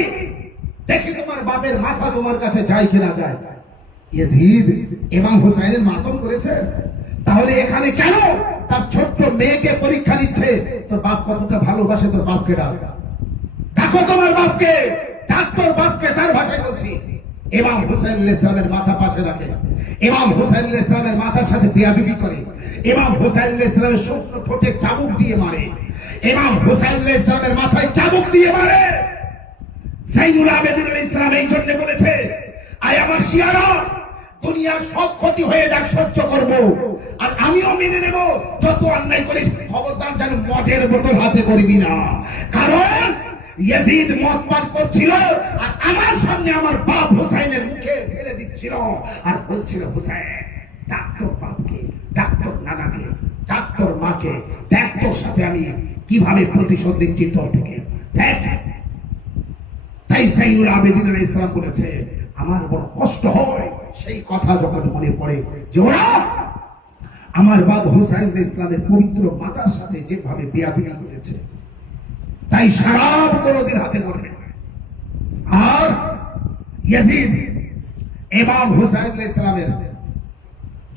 দেখি তোমার বাপের মাথা তোমার কাছে যায় কিনা যায়। ইয়াজিদ ইমাম হুসাইনের মাতম করেছে, তাহলে এখানে কেন তার ছোট্ট মেয়েকে পরীক্ষা নিচ্ছে? তোর বাপ কতটা ভালোবাসে, তোর বাপকে ডাক, ডাকো তোমার বাপকে, ডাক তোর বাপকে। তার ভাষায় বলছি, ইমাম হুসাইন আলাইহিস সালামের মাথা পাশে রাখে, ইমাম হুসাইন আলাইহিস সালামের মাথার সাথে বেয়াদবি করে, ইমাম হুসাইন আলাইহিস সালামের শুকনো ঠোঁটে চাবুক দিয়ে মারে, ইমাম হুসাইন আলাইহিস সালামের মাথায় চাবুক দিয়ে মারে। সাইয়্যিদুল আবেদিন আলাইহিস সালাম এই জন্য বলেছে, আয় আমার শিয়ারা, দুনিয়ার সব ক্ষতি হয়ে যাক, সহ্য করব, আর আমিও মেনে নেব, যত অন্যায় করিস খবরদার যেন মদের বোতল হাতে করবি না। কারণ ইয়াজিদ মদ পান করছিল আর আমার সামনে আমার বাপ হুসাইনের মুখে ফেলে দিচ্ছিল আর বলছিল, হুসাইন ডাক তোর বাপকে, ডাক তোর নানাকে, ডাক তোর মাকে, দেখ তোর সাথে আমি কিভাবে প্রতিশোধ দিচ্ছি তোর থেকে, দেখ। তাই সাইয়্যিদুল আবেদিন আলাইহিস সালাম বলেছে, আমার বড় কষ্ট হয় সেই কথা যখন মনে পড়ে যে ওরা আমার বাবা হুসাইন আলাইহিস সালামের পবিত্র মাতার সাথে যেভাবে বেয়াদবি করেছে। তাই শরাব কোনোদিন হাতে করবে না। আর ইয়াজিদ ইমাম হুসাইন আলাইহিস সালামের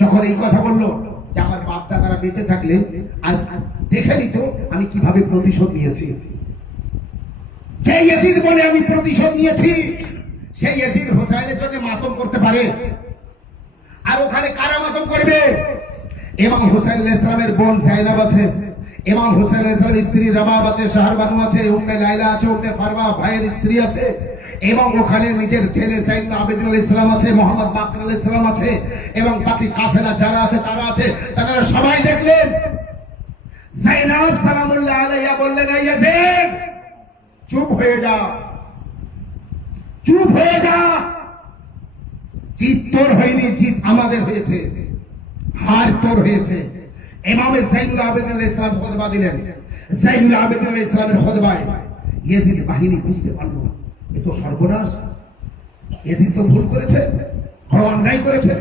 যখন এই কথা বলল, যে আমার বাপ দাদারা বেঁচে থাকলে আজ দেখে নিত আমি কিভাবে প্রতিশোধ নিয়েছি। যে ইয়াজিদ বলে আমি প্রতিশোধ নিয়েছি, সেই ইয়াজিদ হোসাইনের জন্য মাতম করতে পারে? আর ওখানে কারা মাতম করবে? ইমাম হুসাইন আলাইহিস সালামের বোন যায়েনব আছে, ইমাম হুসাইন আলাইহিস সালামের স্ত্রী রবাব আছে, শাহরবানু আছে, উম্মে লাইলা আছে, উম্মে ফারওয়া ভাইয়ের স্ত্রী আছে, এবং ওখানে নিজের ছেলে যাইনুল আবেদিন আলাইহিস সালাম আছে, মোহাম্মদ বাকর আলাইহিস সালাম আছে, এবং বাকি কাফেলা যারা আছে তারা আছে। তারা সবাই দেখলেন যায়েনব সালামুল্লাহ আলাইহা বললেন, এই ইয়াজিদ চুপ হয়ে যা, চুপ হয়ে যা, জিত তোর হয়নি, জিত আমাদের হয়েছে, হার তোর হয়েছে। ইমাম যাইনুল আবেদিন আলাইহিস সালাম খুতবা দিলেন। যাইনুল আবেদিন আলাইহিস সালামের খুতবায় ইয়াজিদ বাহিনী বুঝতে পারল এ তো সর্বনাশ, ইয়াজিদ তো ভুল করেছে, বড় অন্যায় করেছে।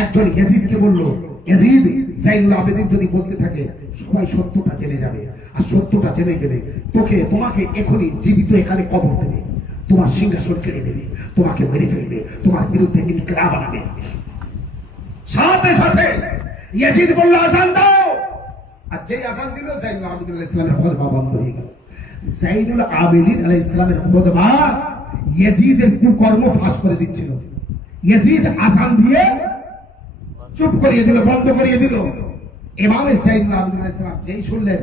একজন ইয়াজিদকে বলল, ইয়াজিদ যাইনুল আবেদিন যদি বলতে থাকে সবাই সত্যটা জেনে যাবে, আর সত্যটা জেনে গেলে তোমাকে এখনই জীবিত এখানে কবর দেবে, তোমার সিংহাসন কেড়ে নেবে, তোমাকে মেরে ফেলবে, তোমার বিরুদ্ধে ইনকিলাব আনবে। সাথে সাথে ইয়াজিদ বলল, আযান দাও। আর যেই আযান দিল যাইনুল আবেদিন আলাইহিস সালামের খুতবা বন্ধ হয়ে গেল। যাইনুল আবেদিন আলাইহিস সালামের খুতবা ইয়াজিদের কুকর্ম ফাঁস করে দিচ্ছিল। ইয়াজিদ আযান দিয়ে চুপ করিয়ে দিল, বন্ধ করিয়ে দিল। ইমাম যাইনুল আবেদিন আলাইহিস সালাম যেই শুনলেন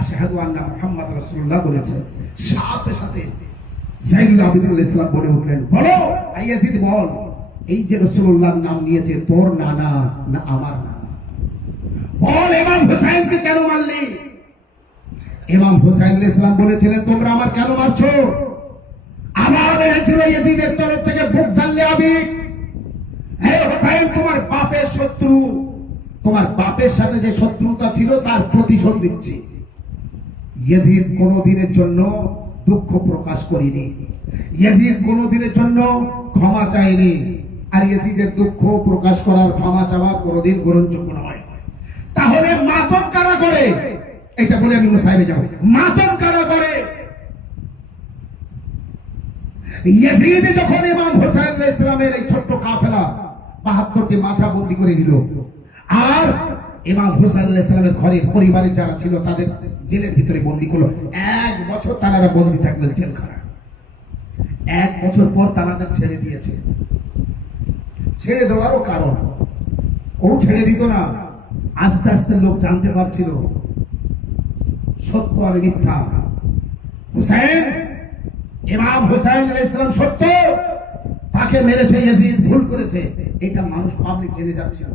আশহাদু আন্না মুহাম্মাদ রাসূলুল্লাহ বলেছেন, সাথে সাথে যাইনুল আবেদিন আলাইহিস সালাম বলে উঠলেন, বলো ইয়াজিদ বল, এই যে রাসূলুল্লাহর নাম নিয়েছে তোর নানা না আমার নানা? বল ইমাম হুসাইনকে কেন মারলি? ইমাম হুসাইন আলাইহিস সালাম বলেছিলেন, তোমরা আমার কেন মারছো? আমার এনেছিল ইয়াজিদের তরফ থেকে বুক জাল্লে আবি, হে হুসাইন তোমার বাপের শত্রু, তোমার বাপের সাথে যে শত্রুতা ছিল তার প্রতিশোধ দিচ্ছি। ইয়াজিদ কোনদিনের জন্য দুঃখ প্রকাশ করেনি, ইয়াজিদ কোনদিনের জন্য ক্ষমা চায়নি, আর ইয়াজিদের দুঃখ প্রকাশ করার ক্ষমা চাওয়া কোনদিন গ্রহণযোগ্য নয়। তাহলে মাতম কারা করে? এটা বলে আমি মুসাইবে যাব। মাতম কারা করে? ইয়াজিদ যখন ইমাম হুসাইন আলাইহিস সালামের এই ছোট্ট কাফেলা ৭২টি মাথা বন্দী করে নিল, আর ইমাম হুসাইন আলাইহিস সালামের ঘরের পরিবারের যারা ছিল তাদের জেলের ভিতরে বন্দী করলো। ১ বছর তারা বন্দী থাকলেন জেলখানায়। ১ বছর পর তাদের ছেড়ে দিয়েছে। ছেড়ে দেওয়ারও কারণ, ও ছেড়ে দিত না, আস্তে আস্তে লোক জানতে পারছিল সত্য আর মিথ্যা। হুসাইন, ইমাম হুসাইন আলাইহিস সালাম সত্য, তাকে মেরেছে ইয়াজিদ, ভুল করেছে, এটা মানুষ পাবলিক জেনে যাচ্ছিল।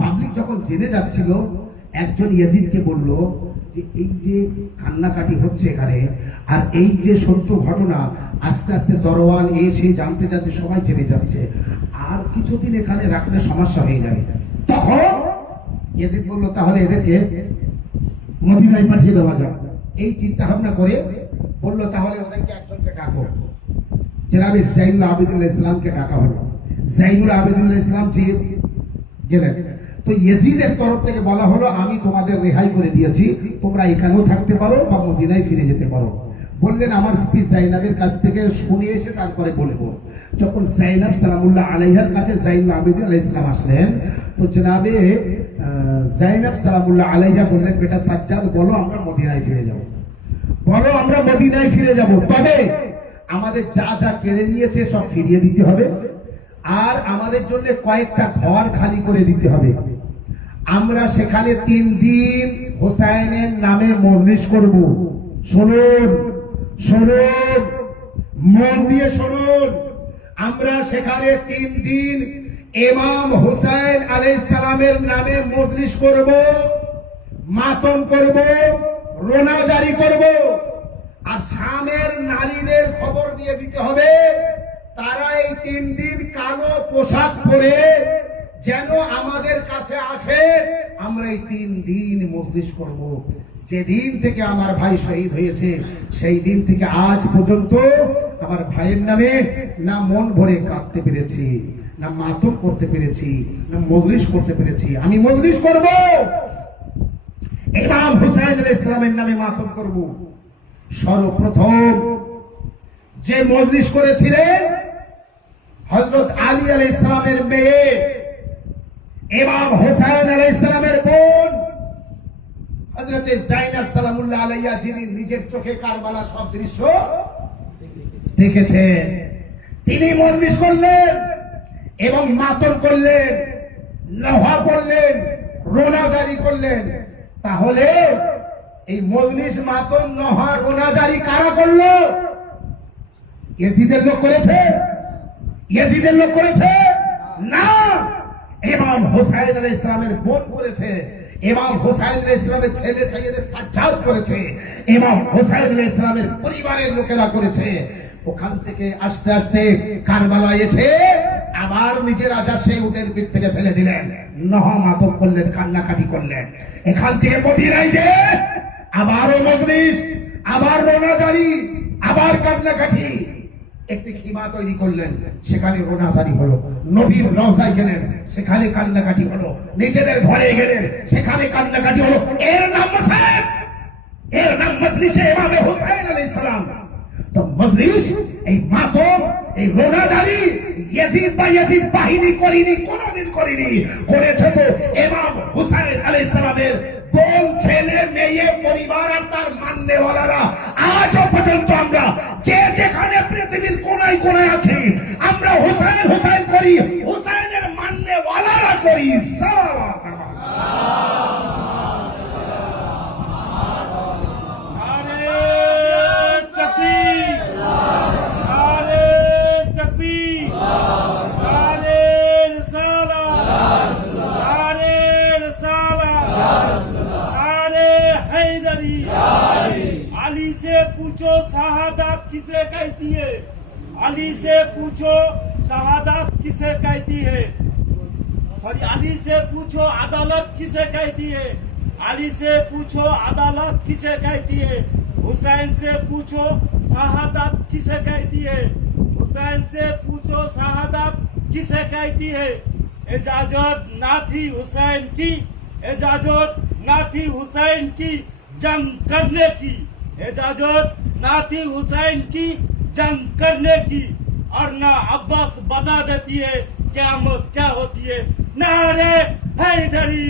পাবলিক যখন জেনে যাচ্ছিল, একজন ইয়াজিদকে বলল যে এই যে কান্নাকাটি হচ্ছে এখানে, আর এই যে সত্য ঘটনা আস্তে আস্তে দরওয়ান এসে জানতে জানতে সবাই জেনে যাচ্ছে, আর কিছুদিন এখানে রাখলে সমস্যা হয়ে যাবে। তখন ইয়াজিদ বলল, তাহলে এদেরকে মদিনায় পাঠিয়ে দেওয়া যাক। এই চিন্তা ভাবনা করে বলল, তাহলে ওদেরকে একজনকে ডাকো। জনাবে যাইনুল আবেদিন আলাইহিস সালামকে ডাকা হলো। যাইনুল আবেদিন আলাইহিস সালাম গেলেন। তো ইয়াজিদের তরফ থেকে বলা হলো, আমি তোমাদের রেহাই করে দিয়েছি, তোমরা এখানেও থাকতে পারো বা মদিনায় ফিরে যেতে পারো। বললেন, আমার বিবি যায়েনবের কাছ থেকে শুনে এসে তারপরে বলবো। যখন যায়েনব সালামুল্লাহ আলাইহার কাছে যাইনুল আবেদিন আলাইহিস সালাম আসলেন, তো জনাবে যায়েনব সালামুল্লাহ আলাইহা বললেন, বেটা সাজ্জাদ বলো আমরা মদিনায় ফিরে যাব, বলো আমরা মদিনায় ফিরে যাব, তবে আমাদের যা যা কেড়ে নিয়েছে সব ফিরিয়ে দিতে হবে, আর আমাদের জন্য কয়েকটা ঘর খালি করে দিতে হবে। আমরা সেখানে 3 দিন হোসাইনের নামে মজলিস করব। শুনুন শুনুন, মন দিয়ে শুনুন, আমরা সেখানে 3 দিন ইমাম হুসাইন আলাইহিস সালামের নামে মজলিস করব, মাতম করব, রোনা জারি করব, আর শামের নারীদের খবর দিয়ে দিতে হবে তারা এই 3 দিন কালো পোশাক পরে যেন আমাদের কাছে আসে। আমরা এই 3 দিন মজলিস করব। যেদিন থেকে আমার ভাই শহীদ হয়েছে সেই দিন থেকে আজ পর্যন্ত আমার ভাইয়ের নামে না মন ভরে কাঁদতে পেরেছি, না মাতম করতে পেরেছি, না মজলিস করতে পেরেছি। আমি মজলিস করব, ইমাম হুসাইন আলাইহিস সালামের নামে মাতম করব। সর্বপ্রথম যে মজলিস করেছিলেন হযরত আলী আলাইহিস সালামের মেয়ে ইমাম হোসেন আলাইহিস সালামের বোন হযরতে যায়েনব সালামুল্লাহ আলাইহা, যিনি নিজের চোখে কারবালা সব দৃশ্য দেখেছেন, তিনি মজলিস করলেন এবং মাতম করলেন, লোহা পড়লেন, রোনা জারি করলেন। তাহলে এই মজলিস, মাতম, লোহা, রোনা জারি কারা করলো? ইয়াজিদের লোক করেছে? ইয়াজিদের লোক করেছে না, ইমাম হোসেন আলাইহিস সালামের বোন করেছে। ইমাম হোসেন আলাইহিস সালামের ছেলে সাইয়েদে সাজ্জাদ করেছে। ইমাম হোসেন আলাইহিস সালামের পরিবারের লোকেরা করেছে। ওখান থেকে আস্তে আস্তে কারবালায় এসে আবার নিজের রাজা সেই উটের পিঠ থেকে ফেলে দিলেন, নহা মাতম করলেন, কান্নাকাটি করলেন। এখান থেকে মদিনায় যে আবারও মজলিস, আবার রোনাজারি, আবার কান্নাকাটি। একটি খিমা তৈরি করলেন, সেখানে রোনাজারি হলো। নবীর রওজায় গেলেন, সেখানে কান্নাকাটি হলো। নিজেদের ঘরে গেলেন, সেখানে কান্নাকাটি হলো। এর নাম মুসাইব, এর নাম মজলিসে ইমামে হোসেন আলাইহিস সালাম। তো মজলিস, এই মাতম, এই রোনাজারি ইয়াজিদ বা ইয়াজিদ বাহিনী করেনি, কোনদিন করেনি। করেছে তো ইমাম হোসেন আলাইহিস সালামের বোন, ছেলে, মেয়ে, পরিবার আর তার মান্যওয়ালারা। আজও পর্যন্ত আমরা যে যেখানে পৃথিবীর কোনায় কোনায় আছি, আমরা হোসেন হোসেন করি, হোসেনের মান্যওয়ালারা করি। अली से पूछो शहादत किसे कहती है? अली से पूछो शहादत किसे कहती है? सॉरी, अली से पूछो अदालत किसे कहती है? अली से पूछो अदालत किसे कहती है? हुसैन से पूछो शहादत किसे कहती है? हुसैन से पूछो शहादत किसे कहती है? इजाजत ना थी हुसैन की, इजाजत ना थी हुसैन की जंग करने की, इजाजत ना थी हुसैन की जंग करने की। और ना अब्बास बता देती है क़यामत क्या होती है। नारे हैदरी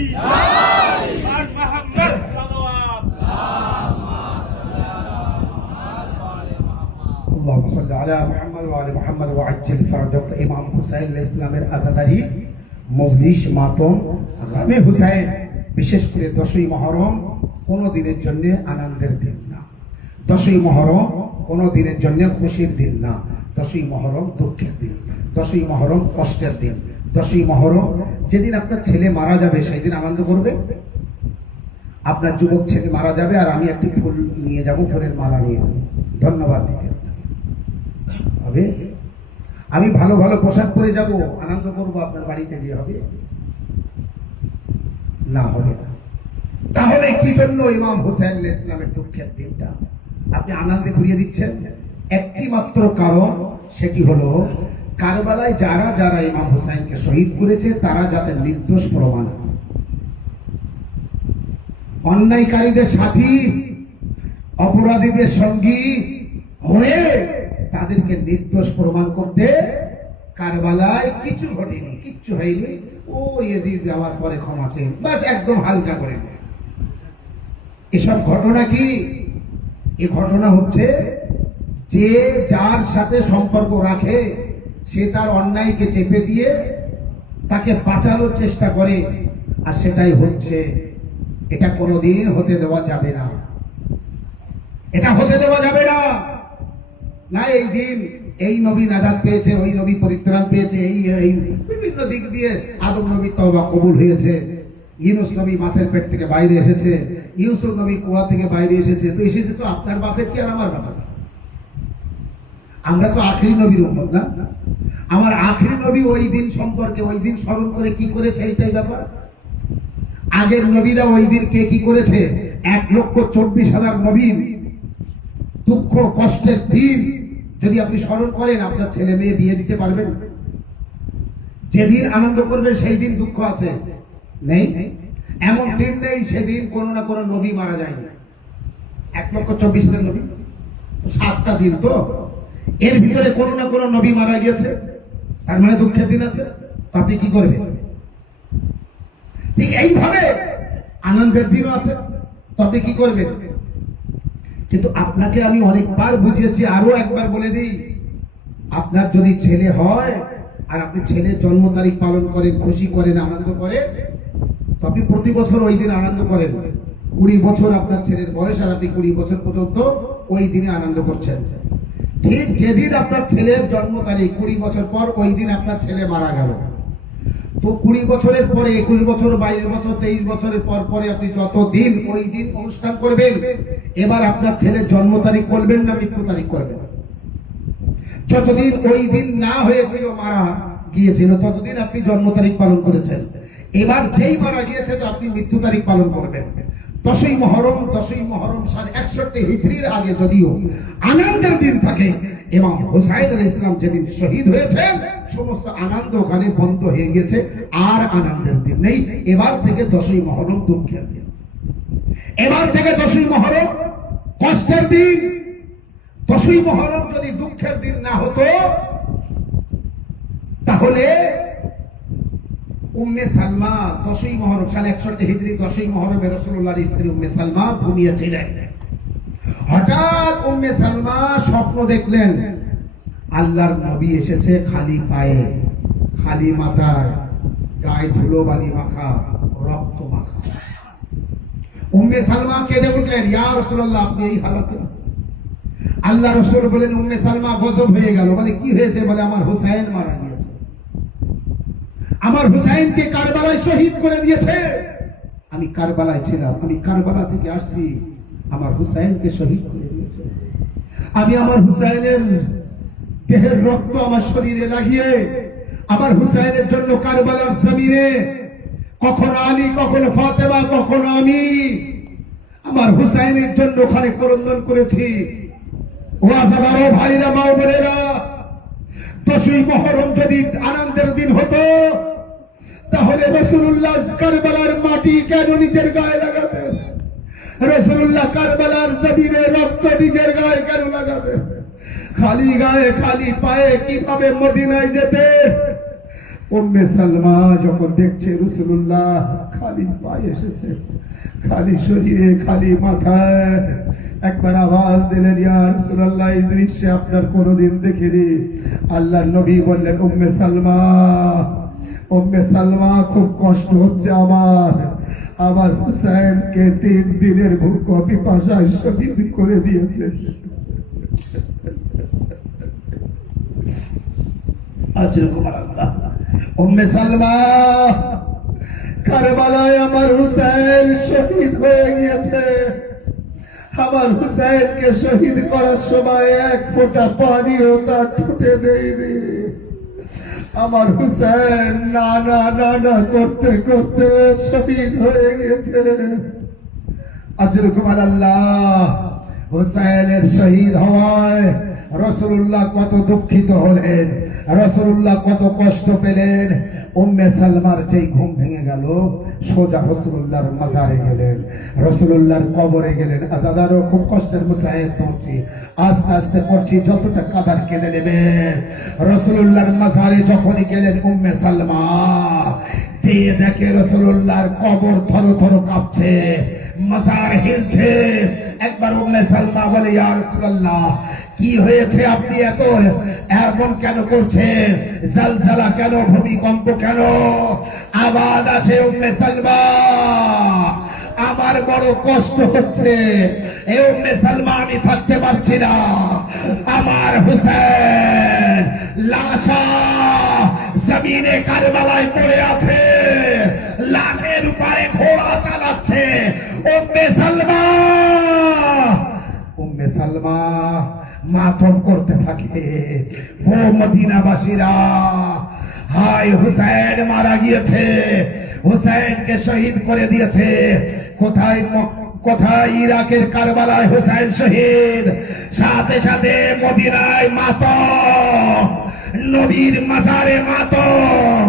और मोहम्मद सल्लल्लाहु আল্লাহুম্মা সাল্লি আলা মুহাম্মদ ওয়া আলি মুহাম্মদ ওয়া আজ্জিল ফারজাহ। ইমাম হুসাইন আলাইহিস সালামের আযাদারি মজলিস, মাতম, গামে হুসাইন, বিশেষ করে 10ই মুহররম কোন দিনের জন্য আনন্দের দিন না। 10ই মুহররম কোন দিনের জন্য খুশির দিন না। 10ই মুহররম দুঃখের দিন, 10ই মুহররম কষ্টের দিন। 10ই মুহররম যেদিন আপনার ছেলে মারা যাবে, সেই দিন আনন্দ করবে। আপনার যুবক ছেলে মারা যাবে আর আমি একটি ফুল নিয়ে যাব, ফুলের মালা নিয়ে যাব, ধন্যবাদ দিতে হবে। আমি ভালো ভালো পোশাক পরে যাব, আনন্দ করব, আপনার বাড়িতে গিয়ে হবে না, হবে না। তাহলে কি জন্য ইমাম হোসেন আলাইহিস সালামের দুঃখের দিনটা আপনি আনন্দে ঘুরিয়ে দিচ্ছেন? একটি মাত্র কারণ, সেটি হলো কারবালায় যারা যারা ইমাম হোসেনকে শহীদ করেছে তারা যাতে নির্দোষ প্রমাণ হয়। অন্যায়কারীদের সাথী, অপরাধীদের সঙ্গী হয়ে তাদেরকে নির্দোষ প্রমাণ করতে কারবালায় কিছু ঘটেনি, কিচ্ছু হয়নি। ও ইয়াজিদ যাওয়ার পরে ক্ষমা চেয়ে বাস একদম হালকা করে। এসব ঘটনা কি? এই ঘটনা হচ্ছে যে যার সাথে সম্পর্ক রাখে সে তার অন্যায়কে চেপে দিয়ে তাকে বাঁচানোর চেষ্টা করে, আর সেটাই হচ্ছে। এটা কোনোদিন হতে দেওয়া যাবে না, এটা হতে দেওয়া যাবে না। না, এই দিন এই নবী নাজাত পেয়েছে, ওই নবী পরিত্রাণ পেয়েছে, এই বিভিন্ন দিক দিয়ে আদম নবী তওবা কবুল হয়েছে, ইউনূস নবী মাছের পেট থেকে বাইরে এসেছে, ইউসুফ নবী কুয়া থেকে বাইরে এসেছে। তো এসেছে তো আপনার বাপের কি আর আমার বাপের? আমরা তো আখেরি নবীর উম্মত না? আমার আখেরি নবী ওই দিন সম্পর্কে, ওই দিন স্মরণ করে কি করেছে এইটাই ব্যাপার। আগের নবীরা ওই দিন কে কি করেছে, 1,24,000 নবীর দুঃখ কষ্টের দিন যদি আপনি স্মরণ করেন, আপনার ছেলে মেয়ে বিয়ে দিতে পারবেন? যেদিন আনন্দ করবেন সেই দিন দুঃখ আছে? নেই। এমন দিন নেই সেদিন কোনো না কোনো নবী মারা যায়নি। 1,24,000 নবী, 7টা দিন, তো এর ভিতরে কোনো না কোনো নবী মারা গিয়েছে, তার মানে দুঃখের দিন আছে। তো আপনি কি করবেন? ঠিক এইভাবে আনন্দের দিনও আছে। তো আপনি কি করবেন? কিন্তু আপনাকে আমি অনেকবার বুঝিয়েছি, আরো একবার বলে দিই, আপনার যদি ছেলে হয় আর আপনি ছেলের জন্ম তারিখ পালন করেন, খুশি করেন, আনন্দ করেন, তো আপনি প্রতি বছর ওই দিন আনন্দ করেন। 20 বছর আপনার ছেলের বয়স আর আপনি 20 বছর পর্যন্ত ওই দিনে আনন্দ করছেন। ঠিক যেদিন আপনার ছেলের জন্ম তারিখ 20 বছর পর, ওই দিন আপনার ছেলে মারা গেল, তো 20 বছরের পরে 21 বছর, 22 বছর, 23 বছরের পর পরে আপনি যতদিন ওই দিন অনুষ্ঠান করবেন, এবার আপনার ছেলের জন্ম তারিখ করবেন না মৃত্যু তারিখ করবেন? যতদিন ওই দিন না হয়েছিল, মারা গিয়েছিল, ততদিন আপনি জন্ম তারিখ পালন করেছেন। এবার যেই মারা গিয়েছে তো আপনি মৃত্যু তারিখ পালন করবেন। 10ই মহরম সালে 61 হিজরির আগে যদিও আনন্দের দিন থাকে, ইমাম হুসাইন আলাইহিস সালাম যেদিন শহীদ হয়েছেন, সমস্ত আনন্দ ওখানে বন্ধ হয়ে গেছে, আর আনন্দের দিন নেই। এবার থেকে 10ই মহরম দুঃখের দিন, এবার থেকে 10ই মহরম কষ্টের দিন। 10ই মহরম যদি দুঃখের দিন না হতো, তাহলে উম্মে সালমা 10ই মহরম সালে 61 হিজরি 10ই মহরমে রাসূলুল্লাহর স্ত্রী উম্মে সালমা ঘুমিয়েছিলেন। হঠাৎ উম্মে সালমা স্বপ্ন দেখলেন, আল্লাহর নবী এসেছে খালি পায়ে, খালি মাথায়, গায়ে ধুলো বালি মাখা, রক্ত মাখা। উম্মে সালমা কেঁদে উঠলেন, ইয়া রাসূলুল্লাহ, আপনি এই হালাতে? আল্লাহ রাসূল বলেন, উম্মে সালমা গজব হয়ে গেল। বলে কি হয়েছে? বলে আমার হুসাইন মারা গিয়েছে, আমার হুসাইনকে কারবালায় শহীদ করে দিয়েছে। আমি কারবালায় ছিলাম, আমি কারবালা থেকে আসছি, আমার হুসাইনকে শহীদ করে দিয়েছে। আমি আমার হুসাইনের দেহের রক্ত আমার শরীরে লাগিয়ে আমার হুসাইনের জন্য কারবালার জমিনে কখনো আলী, কখনো ফাতেমা, কখনো আমি আমার হুসাইনের জন্য ওখানে করন্দন করেছি। ও আজাদারো ভাইরা, মা ও বোনেরা, 10ই মহরম যদি আনন্দের দিন হতো, তাহলে রাসূলুল্লাহ কারবালার মাটি কেন নিজের গায়ে লাগাবেন? রাসূলুল্লাহ কারবালার জমিনে রক্ত নিজের গায়ে কেন লাগাবেন? খালি গায়ে খালি পায়ে কিভাবে মদিনায় যেতে? উম্মে সালমা যখন দেখছে রাসূলুল্লাহ খালি পায়ে এসেছে, খালি শরীরে, খালি মাথায়, একবার আওয়াজ দিলেন, ইয়া রাসূলুল্লাহ, এই দৃশ্য আপনার কোনোদিন দেখিনি। আল্লাহর নবী বললেন, উম্মে সালমা, উম্মে সালমা, খুব কষ্ট হচ্ছে আমার হুসাইনকে 3 দিনের ভুক পিপাসায় শহীদ করে দিয়েছে। আল্লাহ, উম্মে সালমা, কারবালায় আমার হুসাইন শহীদ হয়ে গিয়েছে। আমার হুসাইনকে শহীদ করার সময় এক ফোঁটা পানিও তার ঠোঁটে দেয়নি। আমার হুসাইন না না না না করতে করতে শহীদ হয়ে গেছে। আজরুকুম আল্লাহ, হুসাইনের শহীদ হওয়ায় রাসূলুল্লাহ কত দুঃখিত হলেন, রাসূলুল্লাহ কত কষ্ট পেলেন। উম্মে সালমার যেই ঘুম ভেঙে গেল, সোজা রাসূলুল্লাহর মাজারে গেলেন, রাসূলুল্লাহর কবরে গেলেন। আজাদারও খুব কষ্টের মুসাহিদ পড়ছি, আস্তে আস্তে পড়ছি, যতটা কাদার কেঁদে নেবেন। রাসূলুল্লাহর মাজারে যখনই গেলেন উম্মে সালমা, যে দেখে রাসূলুল্লাহর কবর থরো থরো কাঁপছে, মাজার হিলছে। একবার উম্মে সালমা বলে, ইয়া রাসূলুল্লাহ, কি হয়েছে? আপনি এত এমন কেন করছেন? জালজালা কেন? ভূমিকম্প কেন? আওয়াজ আসে, উম্মে সালমা, আমার বড় কষ্ট হচ্ছে। এই উম্মে সালমা, আমি থাকতে পারছি না। আমার হুসাইন লাশা জমিনে কারবালায় পড়ে আছে, লাশের উপরে ঘোড়া চালাচ্ছে উম্মে সালমা। উম্মে সালমা মাতম করতে থাকে। ও মদিনাবাসীরা, হায় হুসাইন মারা গিয়েছে, হুসাইনকে শহীদ করে দিয়েছে। কোথায় কোথায়? ইরাকের কারবালায় হুসাইন শহীদ, সাথে সাথে মদিনায় মাতম, নবীর মাজারে মাতম।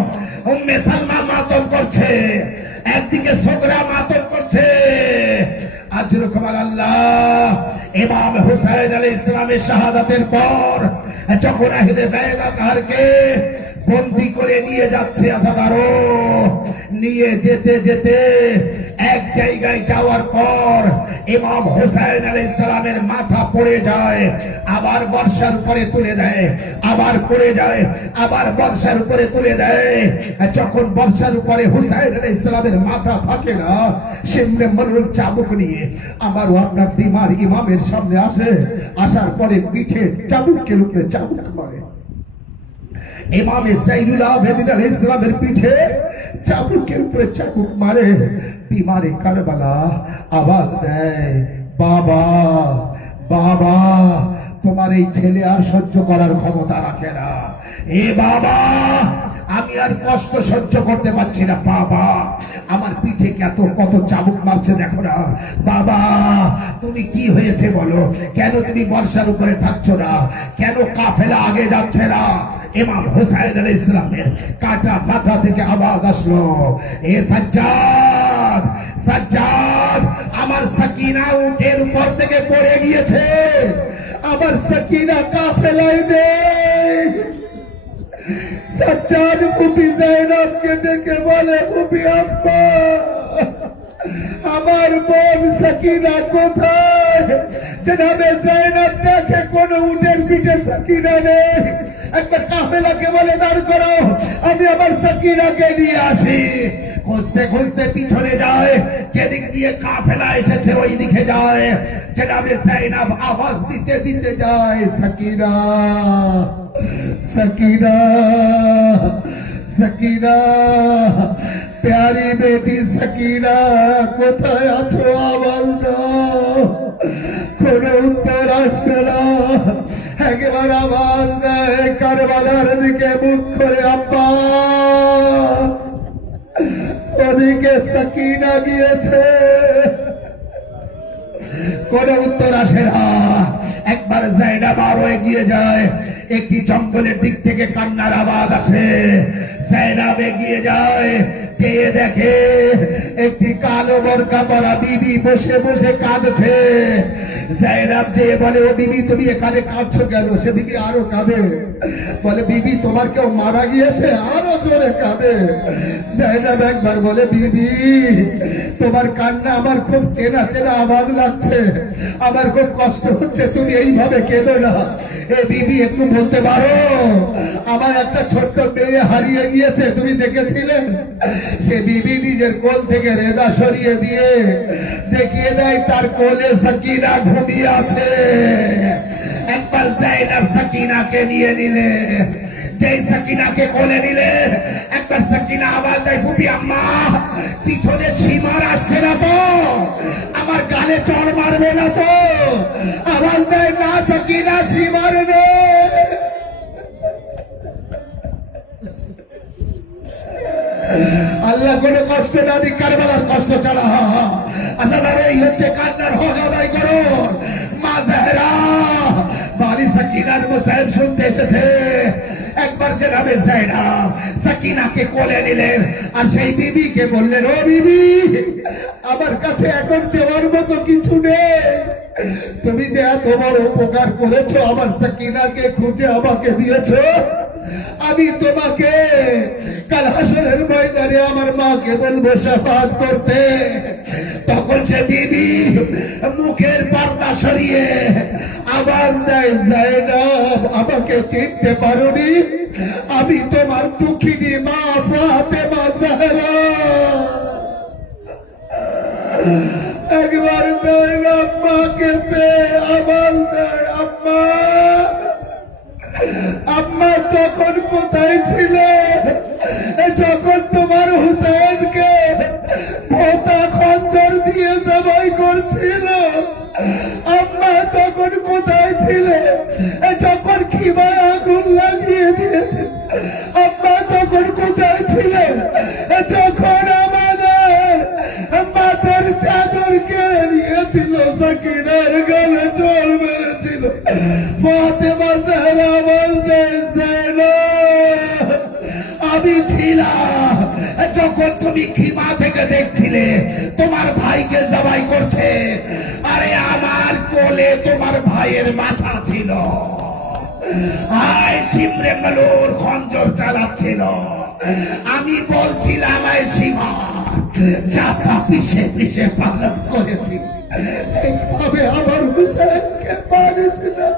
উম্মে সালমা মাতম করছে, একদিকে সোগরা মাতম করছে। আজরুকুম আল্লাহ, ইমাম হুসাইন আলাইহিস সালামের শাহাদাতের পর যখন আহলে বাইত তারকে বন্দি করে নিয়ে যাচ্ছে আসাদারো। নিয়ে যেতে যেতে এক জায়গায় যাওয়ার পর ইমাম হোসেন আলাইহিস সালামের মাথা পড়ে যায়, আবার বর্ষার উপরে তুলে দেয়, আবার পড়ে যায়, আবার বর্ষার উপরে তুলে দেয়। যখন বর্ষার উপরে হুসাইন আলাইহিস সালামের মাথা থাকে না, সেমনে মনুর চাবুক নিয়ে আমারও আপনার বিমার ইমামের সামনে আসে, আসার পরে পিঠে চাবুকের উপরে চাবুক মারে। ইমামে যাইনুল আবেদিন আলাইহিস সালামের পিঠে চাবুকের উপরে চাবুক মারে। বিমারে কারবালা আওয়াজ দেয়, বাবা বাবা, তোমার এই ছেলে আর সহ্য করার ক্ষমতা রাখে না। এ বাবা, আমি আর কষ্ট সহ্য করতে পারছি না বাবা, আমার পিঠে কত চাবুক মারছে দেখো না। বাবা তুমি কি হয়েছে বলো, কেন তুমি বর্ষার উপরে থাকছো না, কেন কাফেলা আগে যাচ্ছে না? ইমাম হুসাইন আলাইহিস সালামের কাটা মাথা থেকে আওয়াজ আসলো, এ সাজ্জাদ সাজ্জাদ, আমার সাকিনা উটের উপর থেকে পড়ে গিয়েছে, আমার সাকিনা কাফেলায় নেই। সাজ্জাদ ফুপি যায়নাবকে ডেকে বলে, ফুপি আম্মা, আমার বোন সাকিনা কোথায়? জনাবে যায়নাব দেখে কোন উটের পিঠে সাকিনা নেই। একবার কাফেলাকে বলে দাঁড় করো, আমি আমার সাকিনাকে নিয়ে আসি। খুঁজতে খুঁজতে পিছনে যায়, যেদিক দিয়ে কাফেলা এসেছে ওই দিকে যায়। জনাবে যায়নাব আওয়াজ দিতে দিতে যায়, সাকিনা সাকিনা সকিনা, প্যারি বেটি সকিনা, কোথায় আছো আওয়াজ দাও। কোন উত্তর আসছে না। একবার আওয়াজ দেয়, কারবালার দিকে মুখ করে, আব্বা। ওদিকে সকিনা গিয়েছে, কোন উত্তর আসে না। একবার যায়নাব আরো এগিয়ে যায়, একটি জঙ্গলের দিক থেকে কান্নার আওয়াজ আসে। যায়নাব এগিয়ে যায়, চেয়ে দেখে একটি কালো বোরকা পরা বিবি বসে বসে কাঁদছে। যায়নাব যে বলে, ও বিবি তুমি এখানে কাঁদছো কেন? সে বিবি আরো কাঁদে, বলে, বিবি তোমার কেউ মারা গিয়েছে? আরো জোরে কাঁদে। যায়নাব একবার বলে, বিবি তোমার কান্না আমার খুব চেনা চেনা আওয়াজ লাগছে, আমার খুব কষ্ট হচ্ছে, তুমি এইভাবে কেঁদো না। এ বিবি একটু বলতে পারো, আমার একটা ছোট্ট মেয়ে হারিয়ে গিয়েছে, তুমি দেখেছিলে? সে বিবি নিজের কোল থেকে রেদা সরিয়ে দিয়ে দেখিয়ে দেয় তার কোলে সাকিনা ঘুমিয়ে আছে। একবার যায়নাব সাকিনাকে নিয়ে নিলে, যেই সাকিনাকে কোলে নিলে, একবার সাকিনা আওয়াজ দেয়, ফুপি আম্মা, পিছনে সীমার আসছে না তো? আমার গালে চড় মারবে না তো? আওয়াজ দেয়, না সাকিনা, সীমার নেই। আল্লাহ কোনো কষ্ট না দিক, কারবালার কষ্ট ছাড়া। আচ্ছা, এই হচ্ছে কান্নার হক আদায় করো। মা জাহরা বাড়ি সাকিনার মুসাইব শুনতে এসেছে। একবার জনাবে যায়নাব সাকিনাকে কোলে নিলেন, আর সেই বিবিকে বললেন, ও বিবি, আমার কাছে এখন দেওয়ার মতো কিছু নেই, তুমি যে এত বড় উপকার করেছো, আমার সাকিনাকে খুঁজে আমাকে দিয়েছো, আমি তোমাকে কাল হাসরের ময়দানে আমার মাকে বলবো শাফাআত করতে। তখন সে বিবি মুখের পর্দা সরিয়ে আওয়াজ দেয়, যায়নাব, আমাকে চিনতে পারোনি? আমি তোমার দুঃখিনী মা ফাতেমা জাহরা। একবার যায়নাব মাকে পেয়ে আওয়াজ দেয়, আম্মা, আম্মা তখন কোথায় ছিলে যখন তোমার হুসাইনকে পোতা খঞ্জর দিয়ে জবাই করছিল? আম্মা তখন কোথায় ছিলে যখন খিমায় আগুন লাগিয়ে দিয়েছে? আম্মা তখন কোথায় ছিলে যখন আমাদের মাথার চাদর কেড়ে নিয়েছিল, সাকিনার গালে চড় মেরেছিল? ফাতেমা জাহরা বলতে, যায়নাব, আমি ছিলাম যখন তুমি খিমা থেকে দেখছিলে তোমার ভাইকে জবাই করছে। আরে আমার কোলে তোমার ভাইয়ের মাথা ছিল। আয় সিমরে মলোর খঞ্জর চালাচ্ছিল, আমি বলছিলাম আয় সীমা যাতা পিছে পিছে পালন করেছি, এইভাবে আমার হুসেনকে মারিস না।